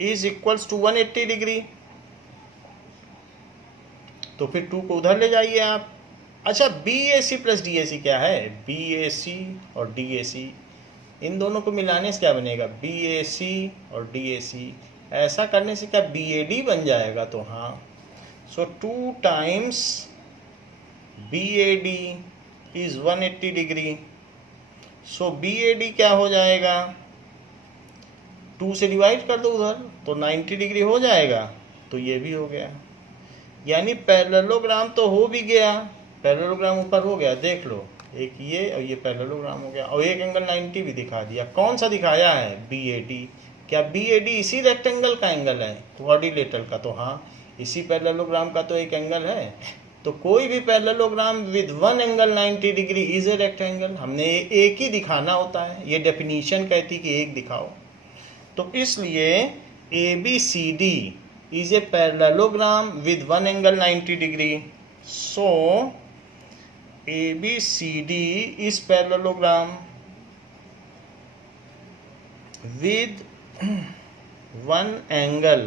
is equals to 180 degree. तो फिर 2 को उधर ले जाइए आप। अच्छा, BAC प्लस DAC क्या है? BAC और DAC, इन दोनों को मिलाने से क्या बनेगा? BAC और DAC। ऐसा करने से क्या BAD बन जाएगा? तो हाँ। सो 2 times BAD is 180 degree. So BAD क्या हो जाएगा? 2 से डिवाइड कर दो उधर, तो 90 डिग्री हो जाएगा। तो ये भी हो गया, यानी पैरेललोग्राम तो हो भी गया। पैरेललोग्राम ऊपर हो गया, देख लो, एक ये और ये पैरेललोग्राम हो गया, और एक एंगल 90 भी दिखा दिया। कौन सा दिखाया है? BAD। क्या BAD इसी रेक्टेंगल का एंगल है, क्वाड्रिलेटरल का? तो हाँ, इसी पैरेललोग्राम का तो एक एंगल है। तो कोई भी parallelogram with 1 angle 90 degree is a rectangle. हमने एक ही दिखाना होता है, ये डेफिनीशन कहती कि एक दिखाओ। तो इसलिए ABCD is a parallelogram with 1 angle 90 degree. So ABCD is parallelogram with 1 angle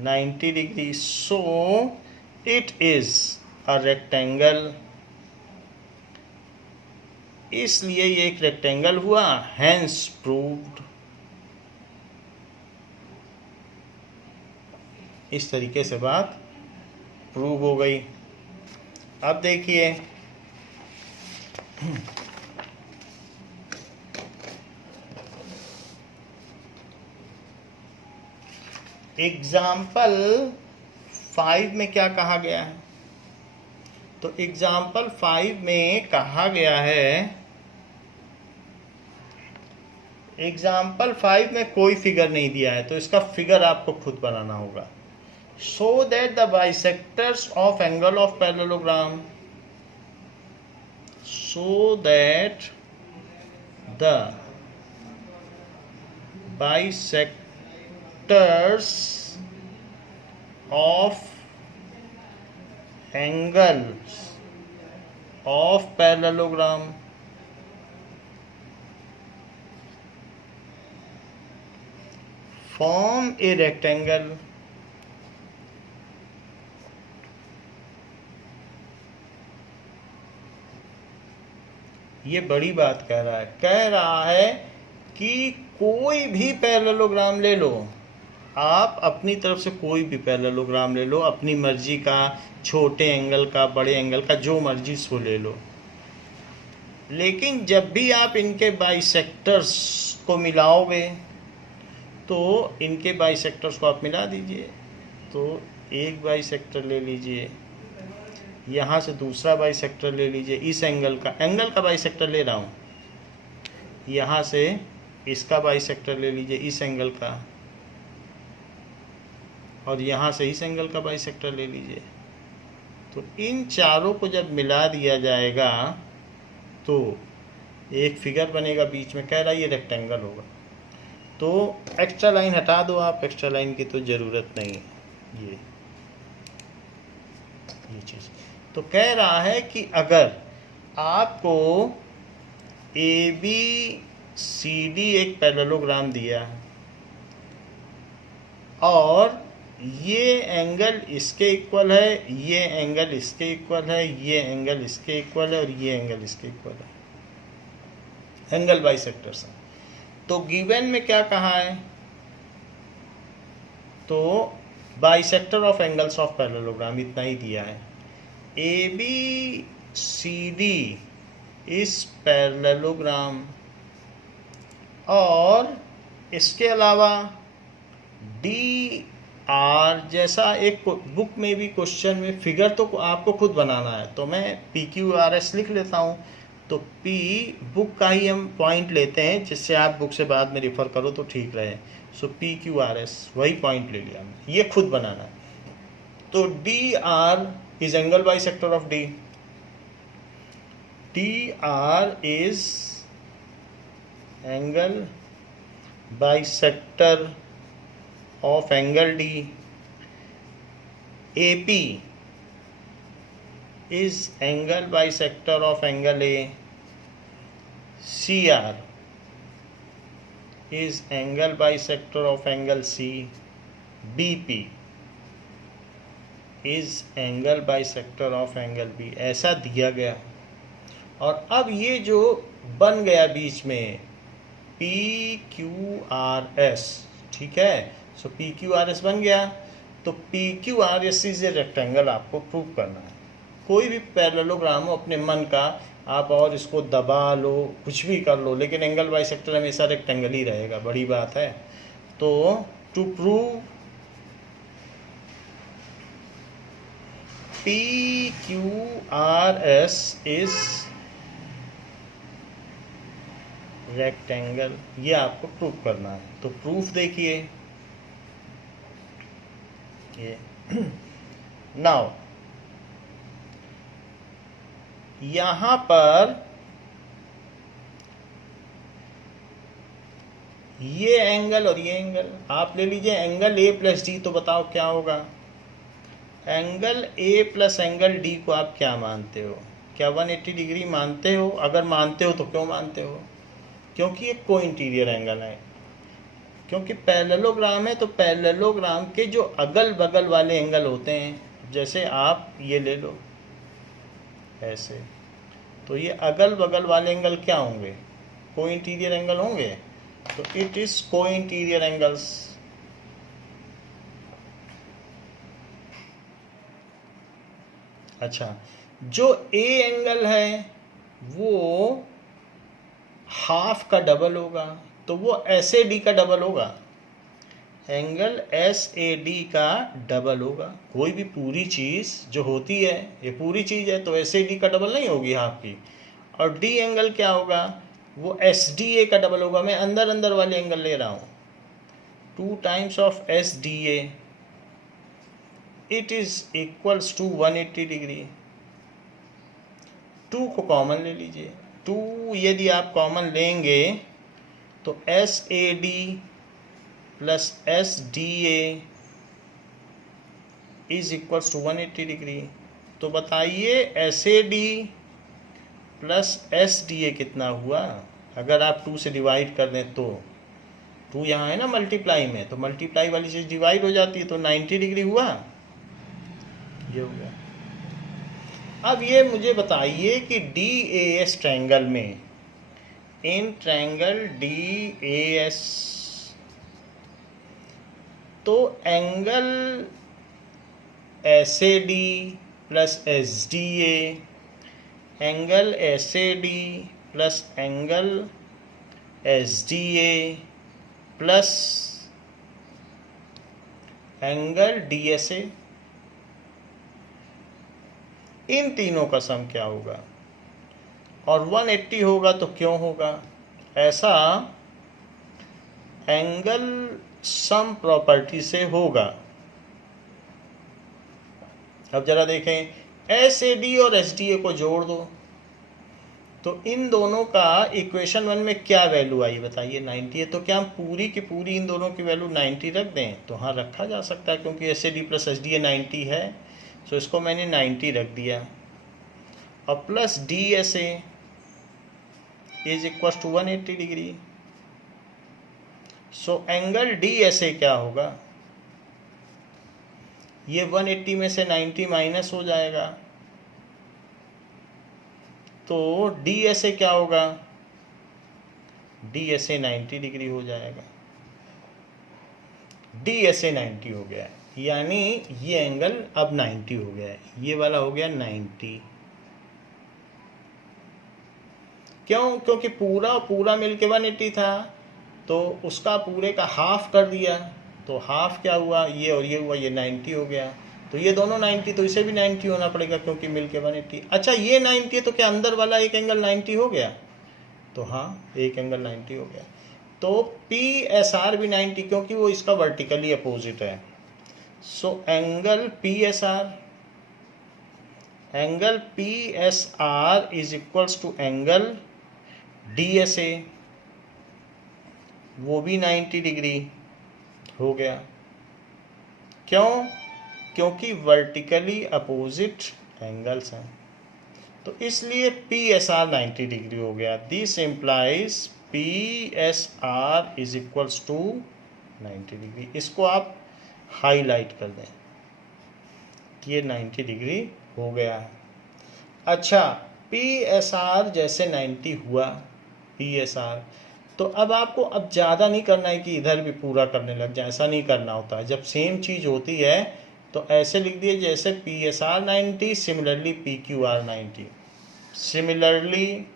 90 degree. So it is a rectangle. इसलिए ये एक रेक्टेंगल हुआ, hence proved। इस तरीके से बात प्रूव हो गई। अब देखिए, एग्जाम्पल 5 में क्या कहा गया है? तो एग्जाम्पल 5 में कहा गया है, एग्जाम्पल 5 में कोई फिगर नहीं दिया है, तो इसका फिगर आपको खुद बनाना होगा. So that the bisectors of angle of parallelogram, so that the bisectors of angles of parallelogram form a rectangle ये बड़ी बात कह रहा है कि कोई भी पैरेललोग्राम ले लो, आप अपनी तरफ से कोई भी पैरेललोग्राम ले लो, अपनी मर्जी का, छोटे एंगल का, बड़े एंगल का, जो मर्जी सो ले लो, लेकिन जब भी आप इनके बाइसेक्टर्स को मिलाओगे तो इनके बाइसेक्टर्स को आप मिला दीजिए. तो एक बाइसेक्टर ले लीजिए, यहाँ से दूसरा बाइसेक्टर ले लीजिए, इस एंगल का बाइसेक्टर ले रहा हूँ, यहाँ से इसका बाइसेक्टर ले लीजिए इस एंगल का, और यहाँ से इस एंगल का बाइसेक्टर ले लीजिए. तो इन चारों को जब मिला दिया जाएगा तो एक फिगर बनेगा, बीच में कह रहा है ये रेक्टेंगल होगा. तो एक्स्ट्रा लाइन हटा दो आप, एक्स्ट्रा लाइन की तो ज़रूरत नहीं है. ये चीज़ तो कह रहा है कि अगर आपको ABCD एक पैरेललोग्राम दिया है और ये एंगल इसके इक्वल है, ये एंगल इसके इक्वल है, ये एंगल इसके इक्वल है और ये एंगल इसके इक्वल है, एंगल बाइसेक्टर्स हैं. तो गिवन में क्या कहा है? तो bisector of angles of parallelogram इतना ही दिया है. ABCD इस पैरेललोग्राम और इसके अलावा DR जैसा एक बुक में भी क्वेश्चन में फिगर तो आपको खुद बनाना है, तो मैं PQRS लिख लेता हूँ. तो P बुक का ही हम पॉइंट लेते हैं, जिससे आप बुक से बाद में रेफर करो तो ठीक रहे. सो PQRS वही पॉइंट ले लिया हमने, ये खुद बनाना है. तो DR is angle bisector of D. DR is angle bisector of angle D. AP is angle bisector of angle A. CR is angle bisector of angle C. BP is angle bisector of angle B. ऐसा दिया गया. और अब ये जो बन गया बीच में PQRS, ठीक है. सो PQRS बन गया. तो PQRS इज ए रेक्टेंगल आपको प्रूव करना है. कोई भी पैरेललोग्राम हो अपने मन का, आप और इसको दबा लो, कुछ भी कर लो, लेकिन एंगल बाइसेक्टर हमेशा रेक्टेंगल ही रहेगा. बड़ी बात है. तो to prove PQRS is rectangle, ये आपको प्रूफ करना है. तो प्रूफ देखिए ये. नाउ यहाँ पर ये एंगल और ये एंगल आप ले लीजिए. एंगल A प्लस D, तो बताओ क्या होगा? Angle A plus angle D को आप क्या मानते हो? क्या 180 डिग्री मानते हो? अगर मानते हो तो क्यों मानते हो? क्योंकि ये को इंटीरियर एंगल है. क्योंकि पैरेललोग्राम है, तो पैरेललोग्राम के जो अगल बगल वाले एंगल होते हैं, जैसे आप ये ले लो ऐसे, तो ये अगल बगल वाले एंगल क्या होंगे? को इंटीरियर एंगल होंगे. तो इट इज को इंटीरियर एंगल्स. अच्छा, जो A एंगल है वो हाफ का डबल होगा, तो वो SAD का डबल होगा, एंगल SAD का डबल होगा। कोई भी पूरी चीज़ जो होती है, ये पूरी चीज़ है तो SAD का डबल नहीं होगी हाफ की। और D एंगल क्या होगा, वो SDA का डबल होगा। मैं अंदर अंदर वाले एंगल ले रहा हूँ, 2 times of SDA, it is equals to 180 degree. 2 को कॉमन ले लीजिए, 2 यदि आप कॉमन लेंगे तो SAD plus SDA is equals to 180 degree. तो बताइए SAD प्लस SDA कितना हुआ, अगर आप 2 से डिवाइड कर दें तो। 2 यहाँ है ना मल्टीप्लाई में, तो मल्टीप्लाई वाली चीज़ डिवाइड हो जाती है, तो 90 डिग्री हुआ, ये हो गया। अब ये मुझे बताइए कि DAS ट्रायंगल में, इन ट्रायंगल DAS, तो angle SAD plus SDA, angle SAD plus angle SDA plus angle DSA, इन तीनों का सम क्या होगा। और 180 होगा तो क्यों होगा ऐसा, एंगल सम प्रॉपर्टी से होगा। अब जरा देखें, SAD और SDA को जोड़ दो, तो इन दोनों का इक्वेशन 1 में क्या वैल्यू आई बताइए, 90 है। तो क्या हम पूरी की पूरी इन दोनों की वैल्यू 90 रख दें, तो हाँ रखा जा सकता है, क्योंकि SAD प्लस SDA 90 है, तो इसको मैंने 90 रख दिया। और plus DSA is equal to 180 degree. So angle DSA क्या होगा, ये 180 में से 90 माइनस हो जाएगा, तो DSA क्या होगा, DSA 90 डिग्री हो जाएगा। DSA 90 हो गया है, यानी ये एंगल अब 90 हो गया है, ये वाला हो गया 90। क्यों, क्योंकि पूरा पूरा मिलके 180 था, तो उसका पूरे का हाफ कर दिया, तो हाफ क्या हुआ, ये और ये हुआ, ये 90 हो गया। तो ये दोनों 90, तो इसे भी 90 होना पड़ेगा, क्योंकि मिलके 180। अच्छा ये 90 है, तो क्या अंदर वाला एक एंगल 90 हो गया, तो हाँ एक एंगल 90 हो गया। तो PSR भी 90, क्योंकि वो इसका वर्टिकली अपोजिट है। So angle PSR is equals to angle DSA, वो भी 90 डिग्री हो गया। क्यों, क्योंकि वर्टिकली अपोजिट एंगल्स हैं, तो इसलिए PSR 90 डिग्री हो गया। This implies PSR is equals to 90 degree. इसको आप हाईलाइट कर दें कि ये 90 डिग्री हो गया है। अच्छा, PSR जैसे 90 हुआ PSR, तो अब आपको अब ज़्यादा नहीं करना है कि इधर भी पूरा करने लग जाए, ऐसा नहीं करना होता है। जब सेम चीज़ होती है तो ऐसे लिख दिए जैसे PSR 90, similarly PQR 90। Similarly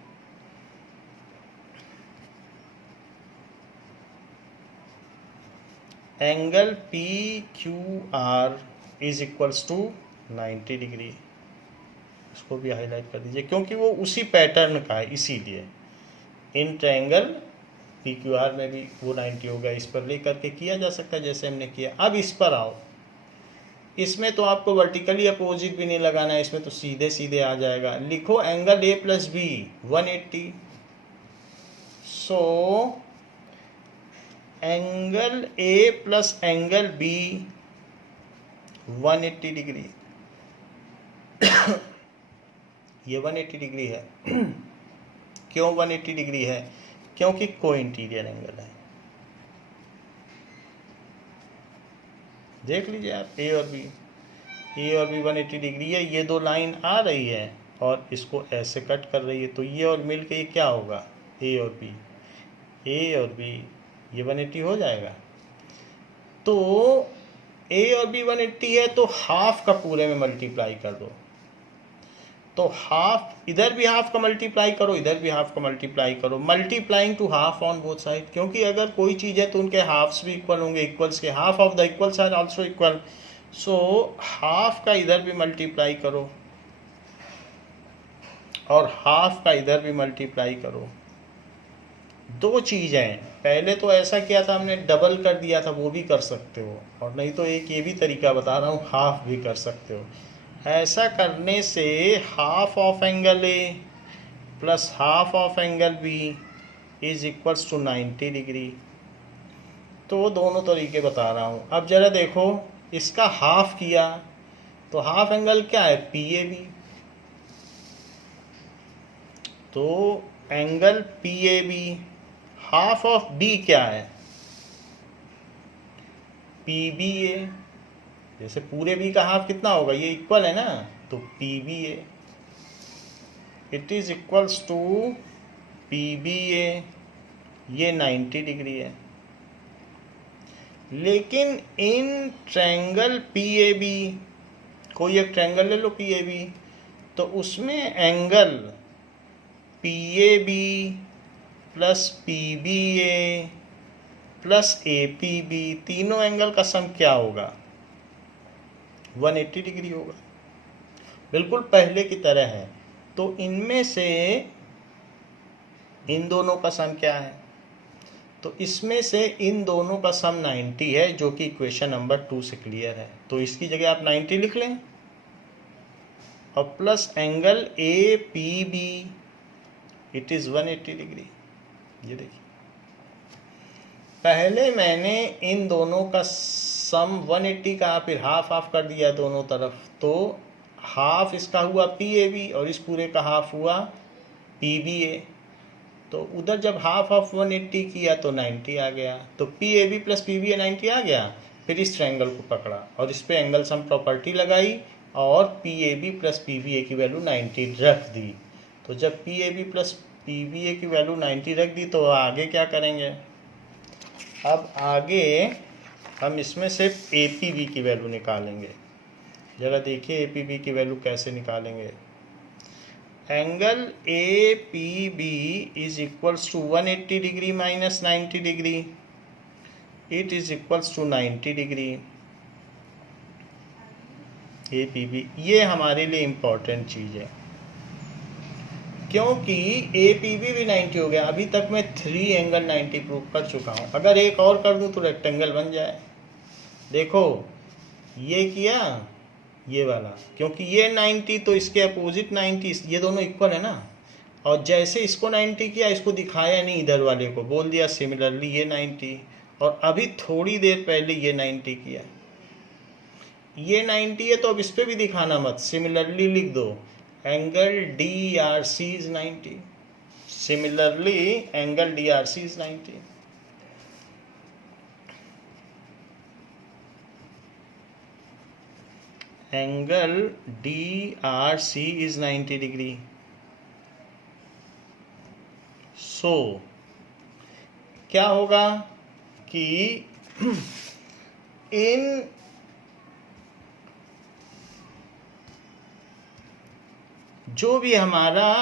angle PQR is equals to 90 degree. इसको भी हाईलाइट कर दीजिए, क्योंकि वो उसी पैटर्न का है, इसीलिए इन ट्रायंगल PQR में भी वो 90 होगा। इस पर लेकर के किया जा सकता है जैसे हमने किया। अब इस पर आओ, इसमें तो आपको वर्टिकली अपोजिट भी नहीं लगाना है, इसमें तो सीधे सीधे आ जाएगा। लिखो एंगल A प्लस बी 180। सो angle A plus angle B 180 degree. ये 180 डिग्री है। क्यों 180 डिग्री है, क्योंकि को इंटीरियर एंगल है। देख लीजिए आप, ए और बी 180 डिग्री है। ये दो लाइन आ रही है और इसको ऐसे कट कर रही है, तो ये और मिल के ये क्या होगा, ए और बी, ये 180 हो जाएगा। तो ए और बी 180 है, तो हाफ का पूरे में मल्टीप्लाई कर दो, तो हाफ, इधर भी हाफ का मल्टीप्लाई करो, इधर भी हाफ का मल्टीप्लाई करो, multiplying to half on both side, क्योंकि अगर कोई चीज़ है तो उनके हाफ्स भी इक्वल होंगे, इक्वल्स के half of the equals are also equal. So half का इधर भी मल्टीप्लाई करो और हाफ का इधर भी मल्टीप्लाई करो। दो चीज़ें, पहले तो ऐसा किया था हमने, डबल कर दिया था, वो भी कर सकते हो, और नहीं तो एक ये भी तरीका बता रहा हूँ, हाफ भी कर सकते हो। ऐसा करने से half of angle A plus half of angle B is equals to 90 degree. तो दोनों तरीके बता रहा हूँ। अब जरा देखो, इसका हाफ किया तो हाफ एंगल क्या है, पी ए बी। तो angle P A B, half of B क्या है, पी बी ए। जैसे पूरे बी का हाफ कितना होगा, ये इक्वल है ना, तो P B A it is equals to P B A, ये 90 डिग्री है। लेकिन in triangle P A B, कोई एक ट्रायंगल ले लो पी ए बी, तो उसमें angle P A B plus P B A plus A P B, तीनों angle का सम क्या होगा, 180 डिग्री होगा, बिल्कुल पहले की तरह है। तो इनमें से इन दोनों का सम क्या है, तो इसमें से इन दोनों का सम 90 है, जो कि इक्वेशन नंबर 2 से क्लियर है। तो इसकी जगह आप 90 लिख लें और plus angle A P B it is 180 degree. ये देखिए, पहले मैंने इन दोनों का सम 180 का फिर हाफ हाफ कर दिया दोनों तरफ, तो हाफ इसका हुआ पी ए बी और इस पूरे का हाफ हुआ पी बी ए। तो उधर जब हाफ ऑफ 180 किया तो 90 आ गया, तो P A B plus P B A 90 आ गया। फिर इस ट्रायंगल को पकड़ा और इस पे एंगल सम प्रॉपर्टी लगाई और P A B plus P B A की वैल्यू 90 रख दी। तो जब P A B plus P B A की वैल्यू 90 रख दी तो आगे क्या करेंगे, अब आगे हम इसमें सिर्फ ए पी बी की वैल्यू निकालेंगे। ज़रा देखिए ए पी बी की वैल्यू कैसे निकालेंगे। Angle A P B is equals to 180 degree minus 90 degree, it is equals to 90 degree. A P B ये हमारे लिए इम्पोर्टेंट चीज़ है, क्योंकि ए पी बी भी 90 हो गया। अभी तक मैं 3 एंगल 90 प्रूव कर चुका हूँ, अगर एक और कर दूँ तो रेक्टेंगल बन जाए। देखो ये किया, ये वाला, क्योंकि ये 90 तो इसके अपोजिट 90, ये दोनों इक्वल है ना। और जैसे इसको 90 किया, इसको दिखाया नहीं, इधर वाले को बोल दिया सिमिलरली ये 90, और अभी थोड़ी देर पहले ये 90 किया। ये 90 है तो अब इस पर भी दिखाना मत, सिमिलरली लिख दो, angle D R C is 90, similarly angle D R C is 90। Angle D R C is 90 degree. So क्या होगा कि इन जो भी हमारा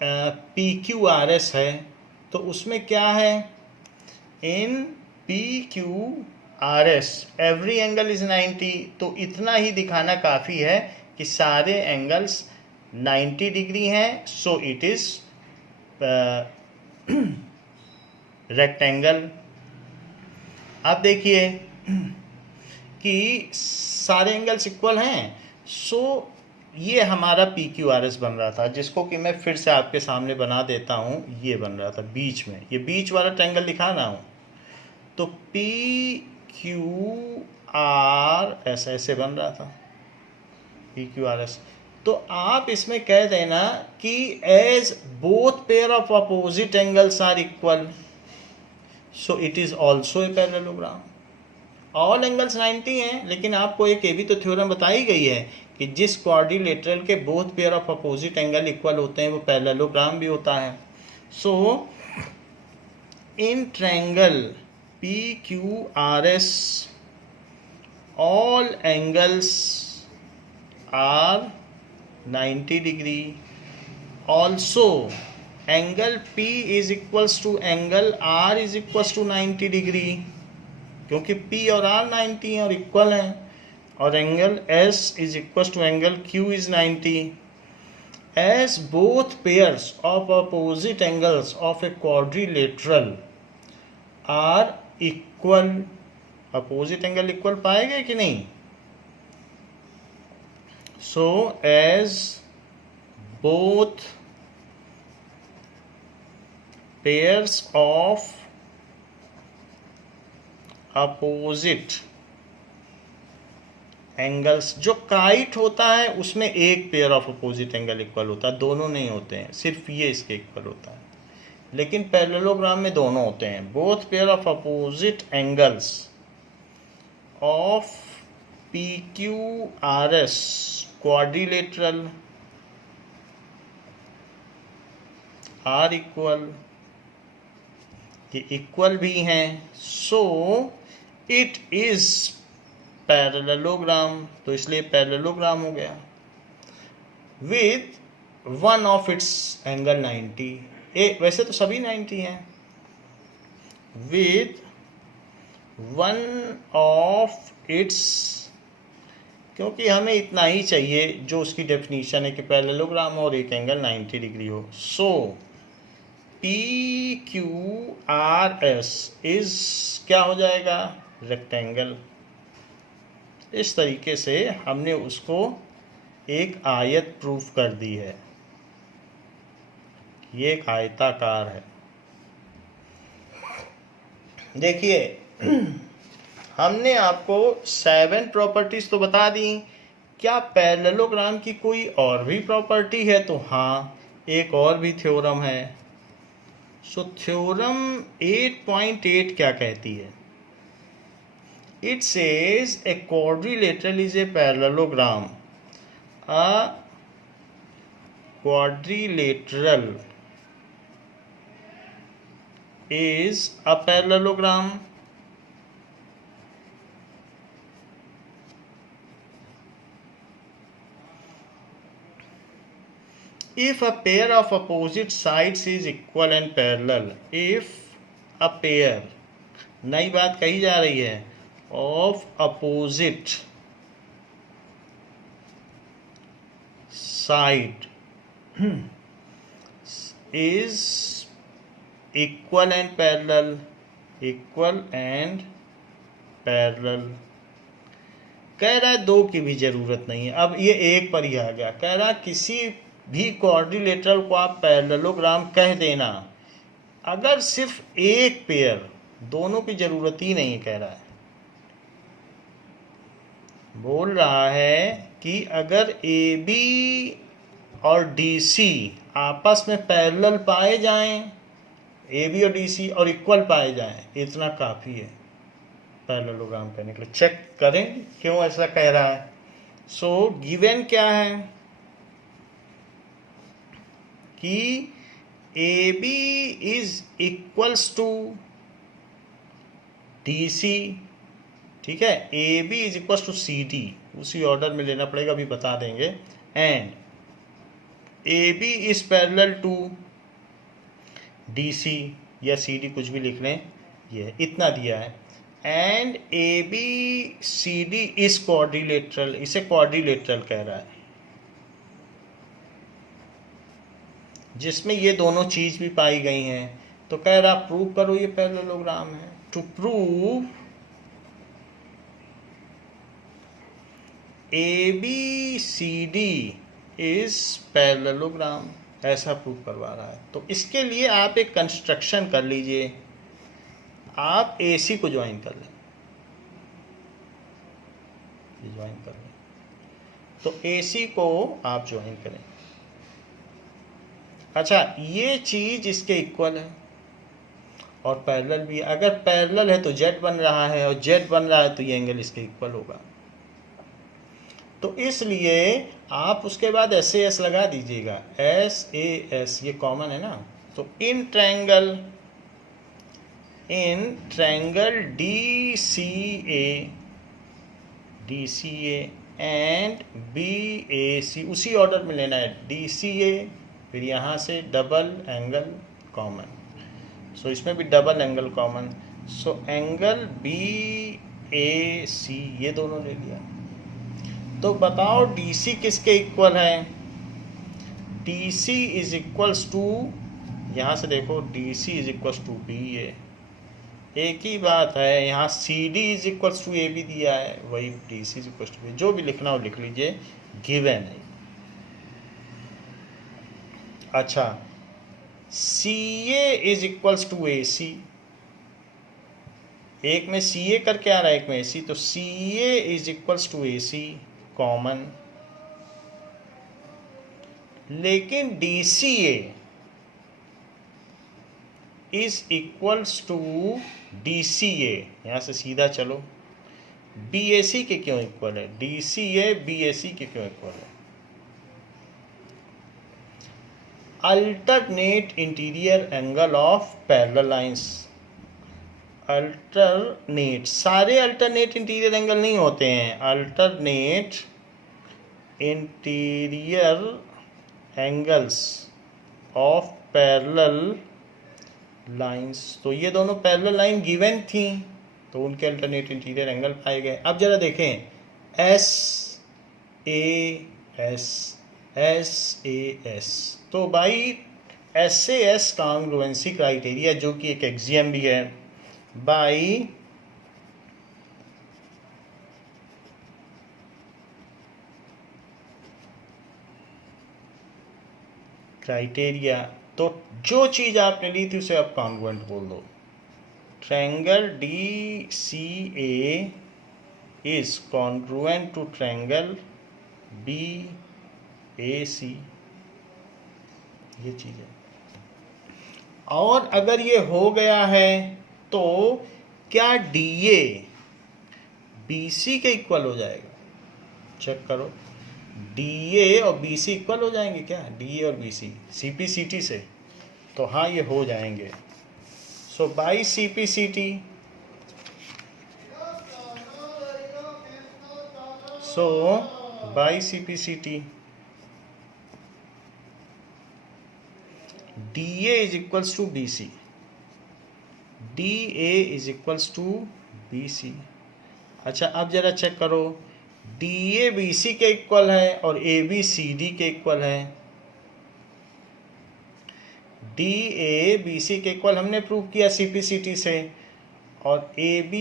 पी क्यू आर एस है, तो उसमें क्या है, in P Q R S every angle is 90। तो इतना ही दिखाना काफ़ी है कि सारे एंगल्स 90 डिग्री हैं। So it is rectangle. आप देखिए कि सारे एंगल्स इक्वल हैं। सो ये हमारा पी क्यू आर एस बन रहा था, जिसको कि मैं फिर से आपके सामने बना देता हूँ। ये बन रहा था बीच में, ये बीच वाला ट्रायंगल दिखा रहा हूँ। तो पी क्यू आर एस ऐसे बन रहा था, पी क्यू आर एस। तो आप इसमें कह देना कि as both pair of opposite angles are equal, so it is also a parallelogram. All angles 90 हैं, लेकिन आपको एक ये भी तो थ्योरम बताई गई है कि जिस क्वाड्रिलेटरल के both pair of opposite angle equal होते हैं वो पैरेललोग्राम भी होता है। So in triangle P Q R S all angles are 90 degree. Also angle P is equals to angle R is equals to 90 degree, क्योंकि P और R 90 हैं और इक्वल हैं, और angle S is equals to angle Q is 90। As both pairs of opposite angles of a quadrilateral are equal, opposite angle equal पाएगा कि नहीं? So as both pairs of opposite angles, जो kite होता है उसमें एक pair of opposite angle equal होता है, दोनों नहीं होते हैं, सिर्फ ये इसके इक्वल होता है। लेकिन पैरेललोग्राम में दोनों होते हैं। Both pair of opposite angles of P Q R S quadrilateral are equal, ये इक्वल भी हैं, सो इट इज पैरेललोग्राम, तो इसलिए पैरेललोग्राम हो गया। With one of its angle 90, वैसे तो सभी 90 हैं, विथ वन ऑफ इट्स, क्योंकि हमें इतना ही चाहिए जो उसकी डेफिनेशन है कि पैरेललोग्राम हो और एक एंगल 90 डिग्री हो। So P Q R S is क्या हो जाएगा? रेक्टेंगल। इस तरीके से हमने उसको एक आयत प्रूफ कर दी है, ये एक आयताकार है। देखिए हमने आपको 7 प्रॉपर्टीज तो बता दी। क्या पैरेललोग्राम की कोई और भी प्रॉपर्टी है? तो हाँ, एक और भी थ्योरम है। सो थ्योरम 8.8 क्या कहती है? It says a quadrilateral is a parallelogram. A quadrilateral is a parallelogram if a pair of opposite sides is equal and parallel. If a pair, नई बात कही जा रही है, of opposite side is equal and parallel, equal and parallel। कह रहा है दो की भी जरूरत नहीं है, अब ये एक पर ही आ गया। कह रहा है किसी भी क्वाड्रिलेटरल को आप पैरेललोग्राम कह देना, अगर सिर्फ एक पेयर, दोनों की जरूरत ही नहीं, कह रहा है, बोल रहा है कि अगर ए बी और डी सी आपस में पैरेलल पाए जाएं, ए बी और डी सी और इक्वल पाए जाएं, इतना काफ़ी है पैरेललोग्राम करने के लिए। चेक करें क्यों ऐसा कह रहा है। सो गिवन क्या है कि A B is equals to D C, ठीक है, A B is equal to C D, उसी ऑर्डर में लेना पड़ेगा, अभी बता देंगे। And A B is parallel to D C या सी डी, कुछ भी लिख लें, ये इतना दिया है। And A B C D is quadrilateral, इसे क्वाड्रिलेटरल कह रहा है, जिसमें ये दोनों चीज भी पाई गई हैं। तो कह रहा प्रूव करो ये पैरेललोग्राम है। To prove ABCD is parallelogram, ऐसा प्रूव करवा रहा है। तो इसके लिए आप एक कंस्ट्रक्शन कर लीजिए, आप AC को ज्वाइन कर लें, ज्वाइन कर लें, तो AC को आप ज्वाइन करें। अच्छा, ये चीज इसके इक्वल है और पैरेलल भी है। अगर पैरेलल है तो Z बन रहा है, और Z बन रहा है तो ये एंगल इसके इक्वल होगा। तो इसलिए आप उसके बाद SAS लगा दीजिएगा, SAS, ये कॉमन है ना। तो in triangle DCA and BAC उसी ऑर्डर में लेना है, DCA, फिर यहाँ से डबल एंगल कॉमन, सो इसमें भी double angle common, so angle BAC ये दोनों ले लिया। तो बताओ DC किसके इक्वल है? DC इज इक्वल्स टू, यहाँ से देखो DC is equals to BA, एक ही बात है। यहाँ CD is equals to AB दिया है, वही DC इज इक्वल्स टू, जो भी लिखना हो लिख लीजिए, गिवन है। अच्छा, CA is equals to AC, एक में CA करके आ रहा है, एक में AC, तो CA is equals to AC common, लेकिन DCA is equals to DCA, यहां से सीधा चलो, BAC के क्यों इक्वल है? DCA BAC के क्यों इक्वल है? Alternate interior angle of parallel lines. Alternate, सारे अल्टरनेट इंटीरियर एंगल नहीं होते हैं, alternate interior angles of parallel lines. तो ये दोनों पैरेलल लाइन गिवन थी, तो उनके अल्टरनेट इंटीरियर एंगल पाए गए। अब जरा देखें, SAS, तो भाई SAS कॉन्ग्रुएंसी क्राइटेरिया, जो कि एक एक्सियम भी है, बाई क्राइटेरिया, तो जो चीज आपने ली थी उसे आप कॉन्ग्रुएंट बोल दो। Triangle DCA is congruent to triangle BAC, ये चीज है। और अगर ये हो गया है तो क्या DA BC के इक्वल हो जाएगा? चेक करो, DA और BC इक्वल हो जाएंगे क्या? DA और BC CPCT से, तो हाँ ये हो जाएंगे। So by CPCT, so by CPCT DA is equals to BC, DA is equals to BC। अच्छा, अब जरा चेक करो, DA BC के इक्वल है और AB CD के इक्वल है। DA BC के इक्वल हमने प्रूव किया CPCT से, और AB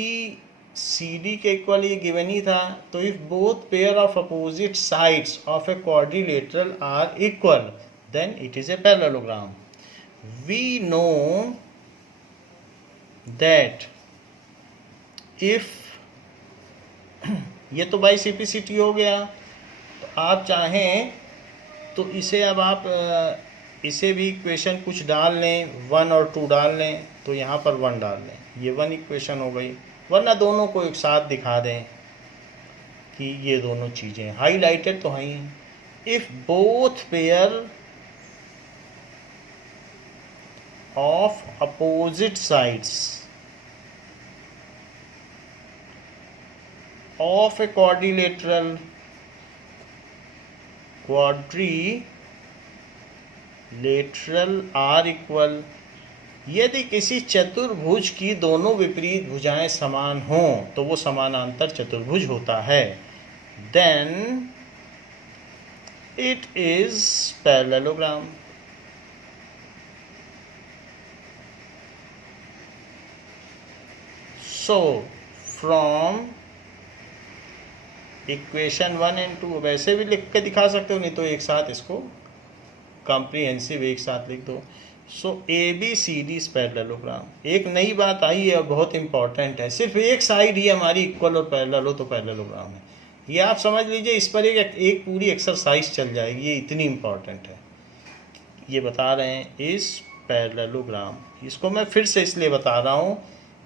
CD के इक्वल ये गिवन ही था। तो if both pair of opposite sides of a quadrilateral are equal, then it is a parallelogram. We know that if ये तो बाई CPCT हो गया, तो आप चाहें तो इसे अब आप इसे भी इक्वेशन कुछ डाल लें, 1 और 2 डाल लें, तो यहाँ पर 1 डाल लें, ये 1 इक्वेशन हो गई। वरना दोनों को एक साथ दिखा दें कि ये दोनों चीज़ें हाईलाइटेड तो हैं। If both pair of opposite sides of a quadrilateral are equal, यदि किसी चतुर्भुज की दोनों विपरीत भुजाएं समान हों तो वो समानांतर चतुर्भुज होता है। Then it is parallelogram. So from equation 1 and 2 वैसे भी लिख के दिखा सकते हो, नहीं तो एक साथ इसको कॉम्प्रिहेंसिव एक साथ लिख दो। सो ABCD पैरेललोग्राम। एक नई बात आई है, बहुत इंपॉर्टेंट है, सिर्फ एक साइड ही हमारी इक्वल और पैरेलल हो तो पैरेललोग्राम है। ये आप समझ लीजिए, इस पर एक पूरी एक्सरसाइज चल जाएगी, ये इतनी इंपॉर्टेंट है। ये बता रहे हैं इस पैरेललोग्राम, इसको मैं फिर से इसलिए बता रहा हूँ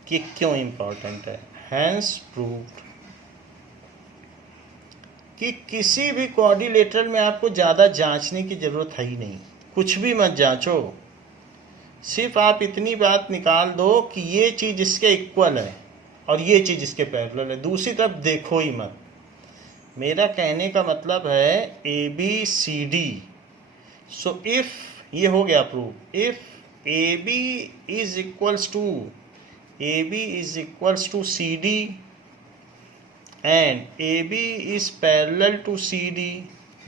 कि क्यों इंपॉर्टेंट है। हैंस प्रूव्ड कि किसी भी क्वाड्रिलेटरल में आपको ज़्यादा जांचने की ज़रूरत है ही नहीं, कुछ भी मत जांचो, सिर्फ आप इतनी बात निकाल दो कि ये चीज़ इसके इक्वल है और ये चीज़ इसके पैरेलल है, दूसरी तरफ देखो ही मत। मेरा कहने का मतलब है A B C D. So if ये हो गया proof, if A B is equals to C D and AB is parallel to CD,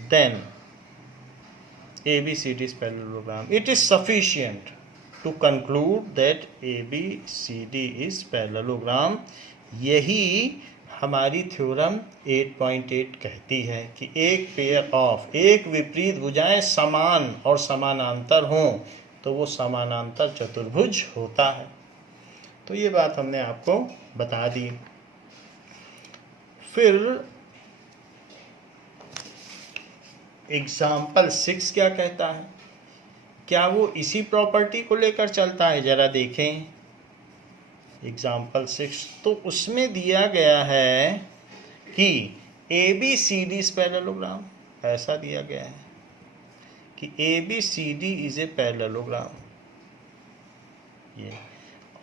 then ABCD is parallelogram. It is sufficient to conclude that ABCD is parallelogram. यही हमारी theorem 8.8 कहती है कि एक विपरीत भुजाएं समान और समानांतर हों तो वो समानांतर चतुर्भुज होता है। तो ये बात हमने आपको बता दी। फिर एग्जाम्पल 6 क्या कहता है, क्या वो इसी प्रॉपर्टी को लेकर चलता है? जरा देखें एग्जाम्पल 6। तो उसमें दिया गया है कि A B C D is parallelogram, ऐसा दिया गया है कि A B C D is a parallelogram. ये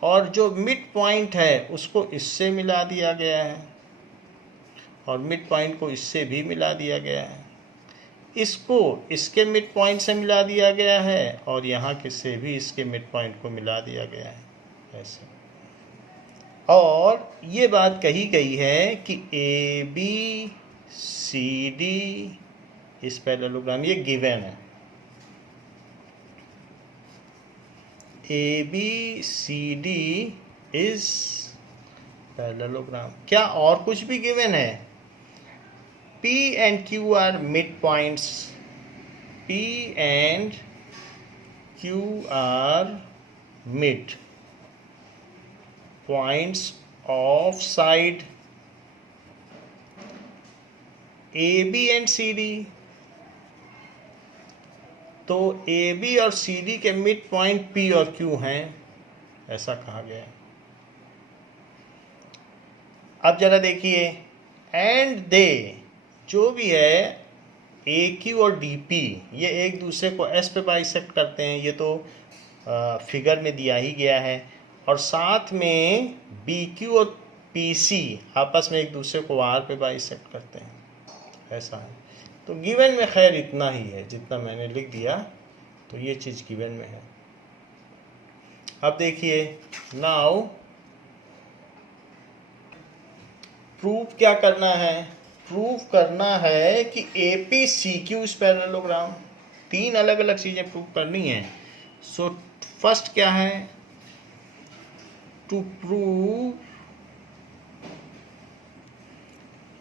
और जो मिड पॉइंट है उसको इससे मिला दिया गया है और मिड पॉइंट को इससे भी मिला दिया गया है, इसको इसके मिड पॉइंट से मिला दिया गया है और यहाँ किससे भी इसके मिड पॉइंट को मिला दिया गया है ऐसे। और ये बात कही गई है कि A B C D is parallelogram, ये गिवन है। A B C D is parallelogram. क्या और कुछ भी गिवन है? P and Q are midpoints. P and Q are mid points of side AB and CD। तो AB और CD के मिड पॉइंट P और Q हैं, ऐसा कहा गया है। अब जरा देखिए, एंड दे जो भी है ए क्यू और डी पी, ये एक दूसरे को एस पे बाइसेक्ट करते हैं, ये तो फिगर में दिया ही गया है। और साथ में बी क्यू और पी सी आपस में एक दूसरे को आर पे बाइसेक्ट करते हैं, ऐसा है। तो गिवन में खैर इतना ही है जितना मैंने लिख दिया, तो ये चीज़ गिवन में है। अब देखिए, नाउ प्रूफ क्या करना है? प्रूफ करना है कि A P C Q is parallelogram. 3 अलग अलग चीज़ें प्रूफ करनी है। सो फर्स्ट क्या है? To prove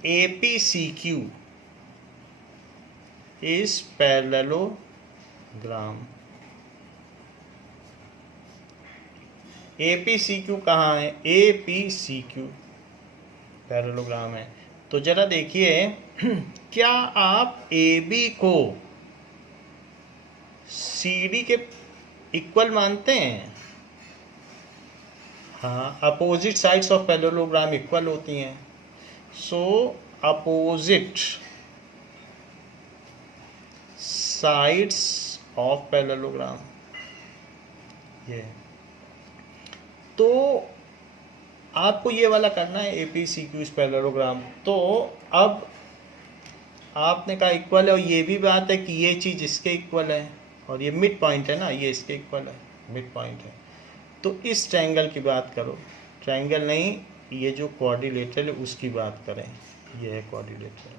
A P C Q is parallelogram. A P C Q कहाँ है? A P C Q parallelogram है। तो जरा देखिए, क्या आप ए बी को सी डी के इक्वल मानते हैं? हाँ, opposite sides of parallelogram equal होती हैं। सो अपोजिट साइड्स ऑफ पैरेललोग्राम, ये तो आपको ये वाला करना है, ए पी सी क्यू इस पैरेललोग्राम। तो अब आपने कहा इक्वल है, और ये भी बात है कि ये चीज़ इसके इक्वल है और ये मिड पॉइंट है ना, ये इसके इक्वल है, मिड पॉइंट है। तो इस ट्रायंगल की बात करो, ट्रायंगल नहीं, ये जो क्वाड्रिलेटरल है उसकी बात करें, ये है क्वाड्रिलेटरल।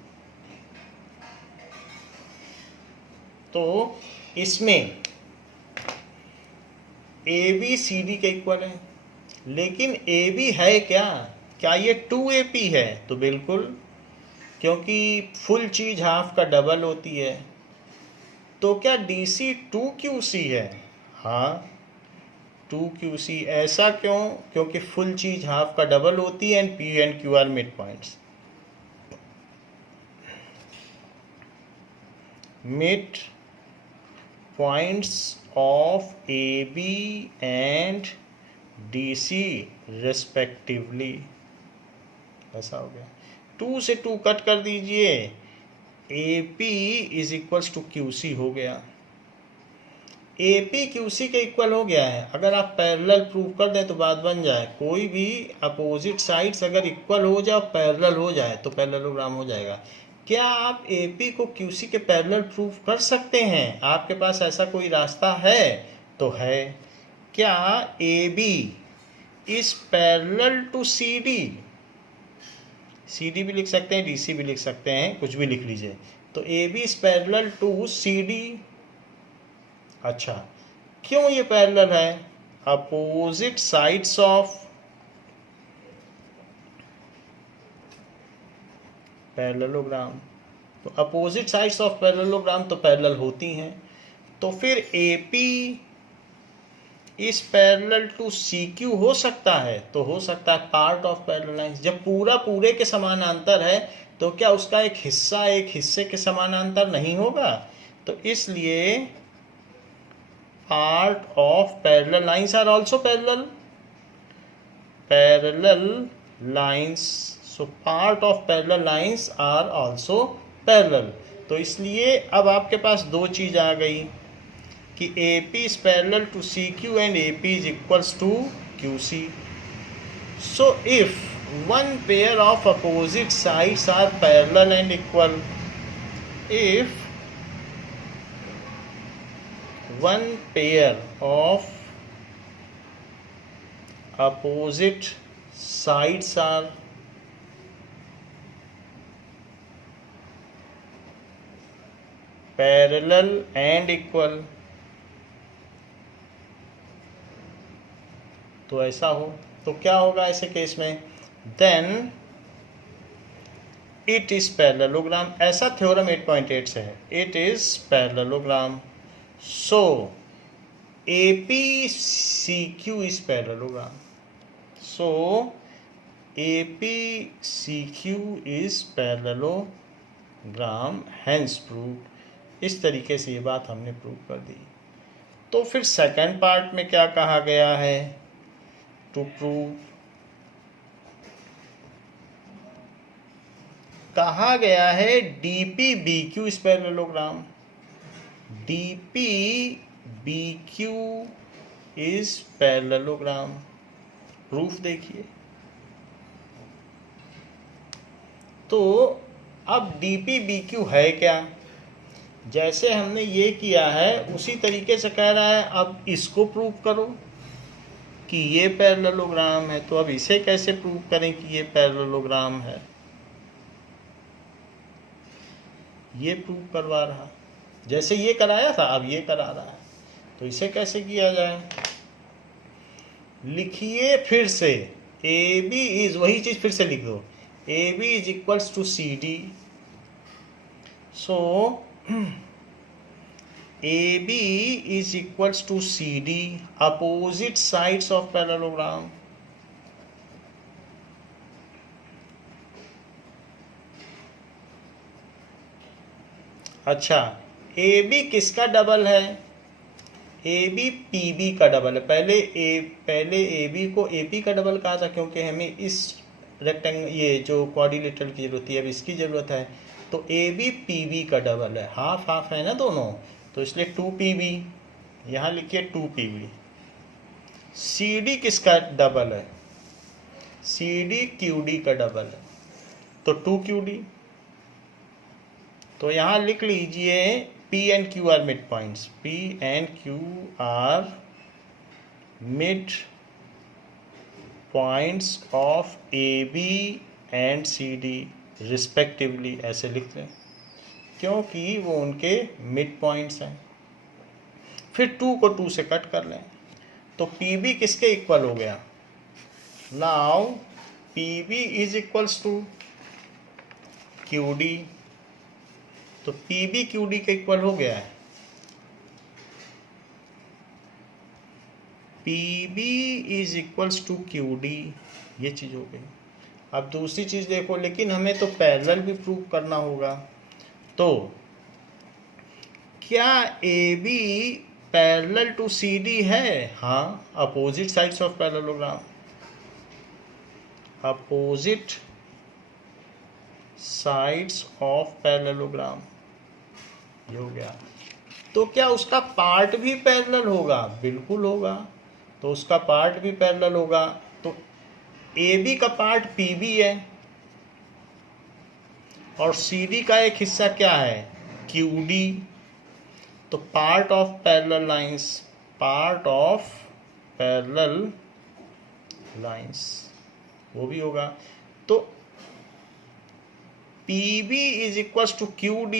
तो इसमें ए बी सी डी के इक्वल है, लेकिन ए बी है क्या? क्या ये 2AP है? तो बिल्कुल, क्योंकि फुल चीज हाफ का डबल होती है। तो क्या DC 2QC है? हाँ, 2QC। ऐसा क्यों? क्योंकि फुल चीज हाफ का डबल होती है and P and Q are mid points. Mid points of AB and DC respectively, ऐसा हो गया। 2 से 2 कट कर दीजिए, AP is equals to QC हो गया। AP QC के इक्वल हो गया है। अगर आप पैरेलल प्रूव कर दें तो बात बन जाए। कोई भी अपोजिट साइड्स अगर इक्वल हो जाए, पैरेलल हो जाए, तो पैरेललोग्राम हो जाएगा। क्या आप AP को QC के पैरेलल प्रूव कर सकते हैं? आपके पास ऐसा कोई रास्ता है? तो है। क्या AB is parallel to CD? CD भी लिख सकते हैं, DC भी लिख सकते हैं, कुछ भी लिख लीजिए। तो AB is parallel to CD। अच्छा, क्यों ये पैरेलल है? Opposite sides of parallelogram. तो अपोजिट साइड्स ऑफ पैरेललोग्राम तो पैरेलल होती हैं। तो फिर AP इस पैरेलल टू CQ हो सकता है? तो हो सकता है, पार्ट ऑफ पैरेलल लाइंस। जब पूरा पूरे के समानांतर है तो क्या उसका एक हिस्सा एक हिस्से के समानांतर नहीं होगा? तो इसलिए part of parallel lines are also parallel lines. So part of parallel lines are also parallel. तो इसलिए अब आपके पास दो चीज आ गई कि AP is parallel to CQ and AP is equals to QC. So if one pair of opposite sides are parallel and equal, if one pair of opposite sides are parallel and equal, तो ऐसा हो तो क्या होगा ऐसे case में? Then it is parallelogram. ऐसा theorem 8.8 से है, it is parallelogram. So APCQ is parallelogram. So APCQ is parallelogram, hence prove. इस तरीके से ये बात हमने प्रूव कर दी। तो फिर सेकंड पार्ट में क्या कहा गया है? टू प्रूव, कहा गया है DPBQ is parallelogram. DPBQ is parallelogram. Proof देखिए। तो अब DPBQ है क्या? जैसे हमने ये किया है उसी तरीके से कह रहा है अब इसको प्रूव करो कि ये पैरेललोग्राम है। तो अब इसे कैसे प्रूव करें कि ये पैरेललोग्राम है? ये प्रूव करवा रहा, जैसे ये कराया था अब ये करा रहा है। तो इसे कैसे किया जाए? लिखिए फिर से, AB इज, वही चीज फिर से लिख दो, AB is equals to CD। So AB is equals to CD, opposite sides of parallelogram. अच्छा, AB किसका डबल है? AB PB का डबल है। पहले AB को AP का डबल कहा था क्योंकि हमें इस रेक्टेंगल, ये जो क्वाड्रिलेटरल की जरूरत है, अब इसकी जरूरत है। तो AB PB का डबल है, हाफ हाफ है ना दोनों, तो इसलिए 2PB। यहाँ लिखिए 2PB। CD किसका डबल है? CD QD का डबल है, तो 2QD। तो यहाँ लिख लीजिए P and Q are mid points, P and Q are mid points of AB and CD respectively. ऐसे लिखते हैं क्योंकि वो उनके मिड पॉइंट्स हैं। फिर 2 को 2 से कट कर लें तो PB किसके इक्वल हो गया? Now PB is equals to QD, तो PB QD के इक्वल हो गया है। PB is equals to QD, ये चीज हो गई। अब दूसरी चीज देखो, लेकिन हमें तो पैरेलल भी प्रूव करना होगा। तो क्या AB पैरेलल टू CD है? हाँ, opposite sides of parallelogram, opposite sides of parallelogram, ये हो गया। तो क्या उसका पार्ट भी पैरेलल होगा? बिल्कुल होगा। तो उसका पार्ट भी पैरेलल होगा। तो AB का पार्ट PB है, और CD का एक हिस्सा क्या है, QD। तो part of parallel lines, part of parallel lines वो भी होगा। तो PB is equal to QD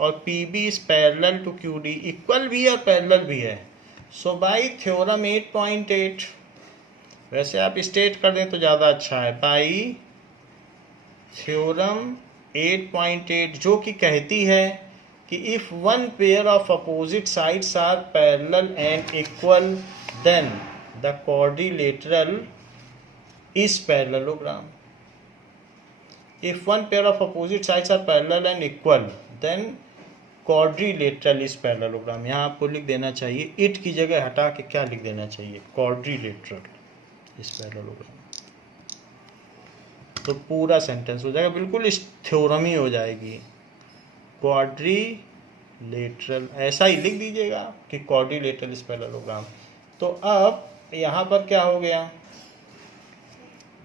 और PB is parallel to QD, equal भी है और पैरेलल भी है। सो बाई थ्योरम 8.8, वैसे आप स्टेट कर दें तो ज़्यादा अच्छा है, बाई थ्योरम 8.8 जो कि कहती है कि if one pair of opposite sides are parallel and equal then the quadrilateral is parallelogram. If one pair of opposite sides are parallel and equal, then quadrilateral is parallelogram. यहाँ आपको लिख देना चाहिए, इट की जगह हटा के क्या लिख देना चाहिए, quadrilateral is parallelogram। तो पूरा सेंटेंस हो जाएगा, बिल्कुल इस थ्योरम ही हो जाएगी, quadrilateral ऐसा ही लिख दीजिएगा कि quadrilateral is parallelogram। तो अब यहाँ पर क्या हो गया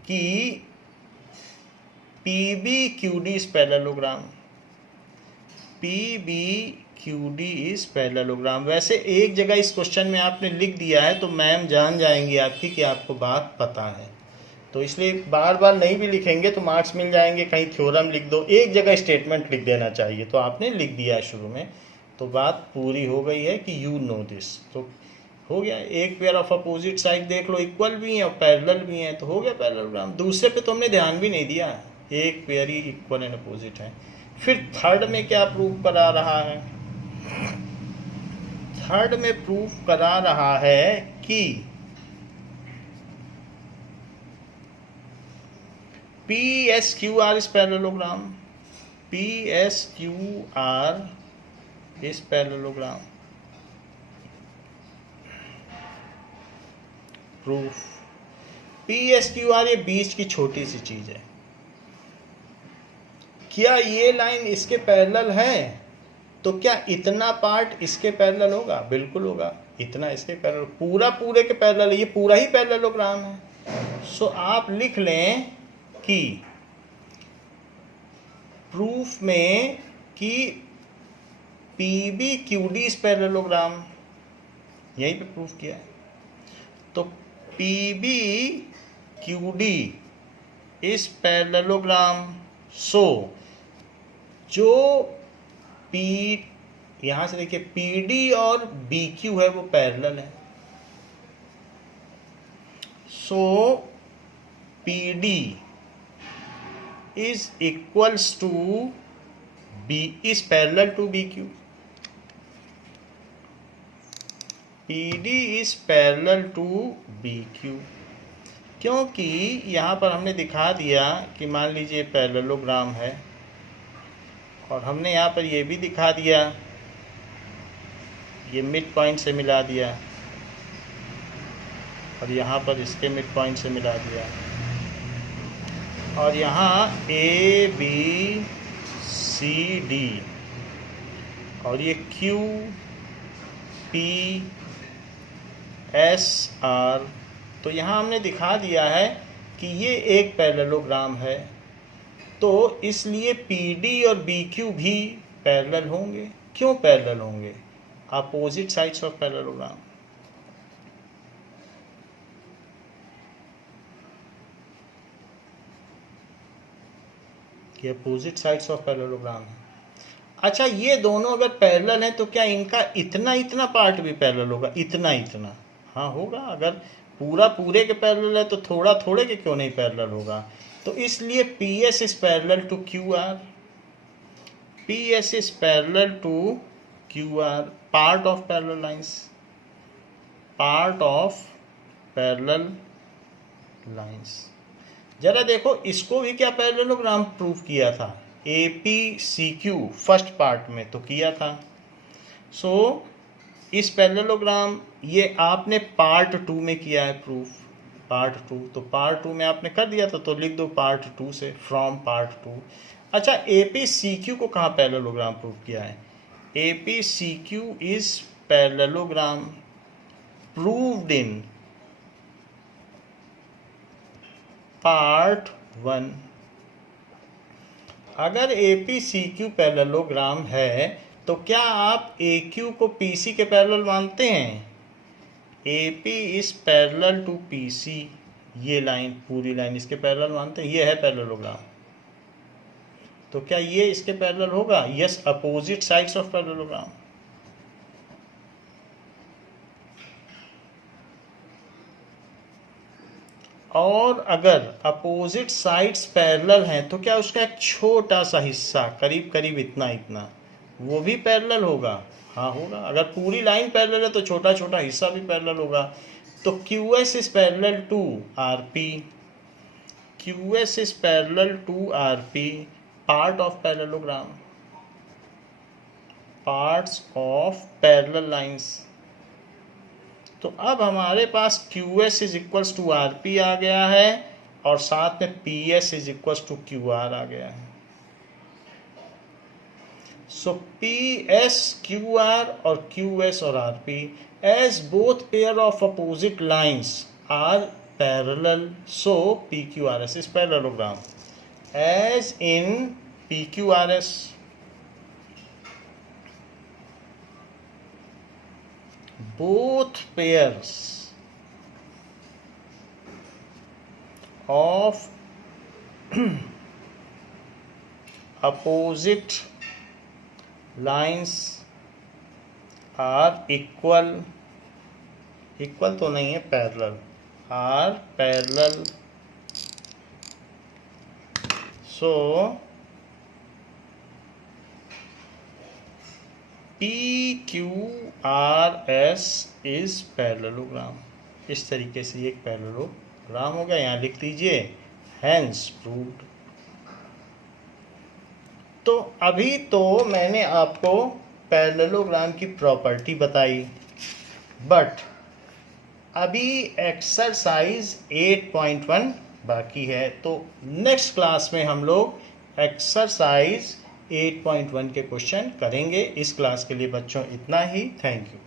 कि PBQD is parallelogram, PBQD is parallelogram। वैसे एक जगह इस क्वेश्चन में आपने लिख दिया है तो मैम जान जाएंगी आपकी कि आपको बात पता है, तो इसलिए बार बार नहीं भी लिखेंगे तो मार्क्स मिल जाएंगे। कहीं थ्योरम लिख दो, एक जगह स्टेटमेंट लिख देना चाहिए, तो आपने लिख दिया है शुरू में, तो बात पूरी हो गई है कि यू नो दिस। तो हो गया, एक पेयर ऑफ अपोजिट साइड देख लो, इक्वल भी हैं और पैरेलल भी हैं, तो हो गया पैरेललोग्राम। दूसरे पे तो हमने ध्यान भी नहीं दिया, एक pair he equal and opposite है। फिर थर्ड में क्या प्रूफ करा रहा है, थर्ड में प्रूफ करा रहा है कि PSQR is parallelogram, PSQR is parallelogram. Proof, PSQR ये बीच की छोटी सी चीज है। क्या ये लाइन इसके पैरेलल है तो क्या इतना पार्ट इसके पैरेलल होगा, बिल्कुल होगा। इतना इसके पैरेलल, पूरा पूरे के पैरेलल, ये पूरा ही पैरेललोग्राम है। सो आप लिख लें कि प्रूफ में कि PBQD इज पैरेललोग्राम, यहीं पे प्रूफ किया है। तो PBQD इज पैरेललोग्राम। सो जो P, यहां से देखिए PD और BQ है वो पैरेलल है। So PD is equals to B is parallel to BQ। PD is parallel to BQ, क्योंकि यहाँ पर हमने दिखा दिया कि मान लीजिए पैरेललोग्राम है, और हमने यहाँ पर ये भी दिखा दिया, ये मिड पॉइंट से मिला दिया, और यहाँ पर इसके मिड पॉइंट से मिला दिया, और यहाँ ABCD, और ये QPSR। तो यहाँ हमने दिखा दिया है कि ये एक पैरेललोग्राम है, तो इसलिए PD और BQ भी पैरेलल होंगे। क्यों पैरेलल होंगे, अपोजिट साइड्स ऑफ पैरेललोग्राम। ये अपोजिट साइड्स ऑफ पैरेललोग्राम है। अच्छा, ये दोनों अगर पैरेलल हैं तो क्या इनका इतना इतना पार्ट भी पैरेलल होगा, इतना इतना? हाँ होगा। अगर पूरा पूरे के पैरेलल है तो थोड़ा थोड़े के क्यों नहीं पैरेलल होगा। तो इसलिए PS is parallel to QR, PS is parallel to QR, part of parallel lines, part of parallel lines. जरा देखो, इसको भी क्या पैरेललोग्राम प्रूफ किया था, APCQ फर्स्ट पार्ट में तो किया था। सो इस पैरेललोग्राम ये आपने पार्ट 2 में किया है प्रूफ, पार्ट 2। तो पार्ट 2 में आपने कर दिया था, तो लिख दो पार्ट 2 से, फ्रॉम पार्ट 2। अच्छा, APCQ को कहाँ पैरेललोग्राम प्रूफ किया है, APCQ is parallelogram proved in part 1। अगर APCQ पैरेललोग्राम है तो क्या आप AQ को PC के पैरेलल मानते हैं? AP is parallel to PC, ये लाइन पूरी लाइन इसके पैरेलल मानते हैं, ये है पैरेललोग्राम। तो क्या ये इसके पैरेलल होगा? Yes, opposite sides of parallelogram. और अगर अपोजिट साइड्स पैरेलल हैं तो क्या उसका एक छोटा सा हिस्सा करीब करीब इतना वो भी पैरेलल होगा? हाँ होगा। अगर पूरी लाइन पैरेलल है तो छोटा छोटा हिस्सा भी पैरेलल होगा। तो QS is parallel to RP, QS is parallel to RP, part of parallelogram, parts of parallel lines. तो अब हमारे पास QS is equals to RP आ गया है और साथ में PS is equals to QR आ गया है। सो PS, QR और QS और RP as both pair of opposite lines are parallel, so PQRS is parallelogram. As in PQRS, both pairs of opposite lines are equal तो नहीं है, parallel, are parallel, so PQRS is parallelogram. इस तरीके से एक parallelogram हो गया। यहाँ लिख लीजिए हैंस प्रूव्ड। तो अभी तो मैंने आपको पैरेललोग्राम की प्रॉपर्टी बताई, बट अभी एक्सरसाइज 8.1 बाकी है। तो नेक्स्ट क्लास में हम लोग एक्सरसाइज 8.1 के क्वेश्चन करेंगे। इस क्लास के लिए बच्चों इतना ही। Thank you.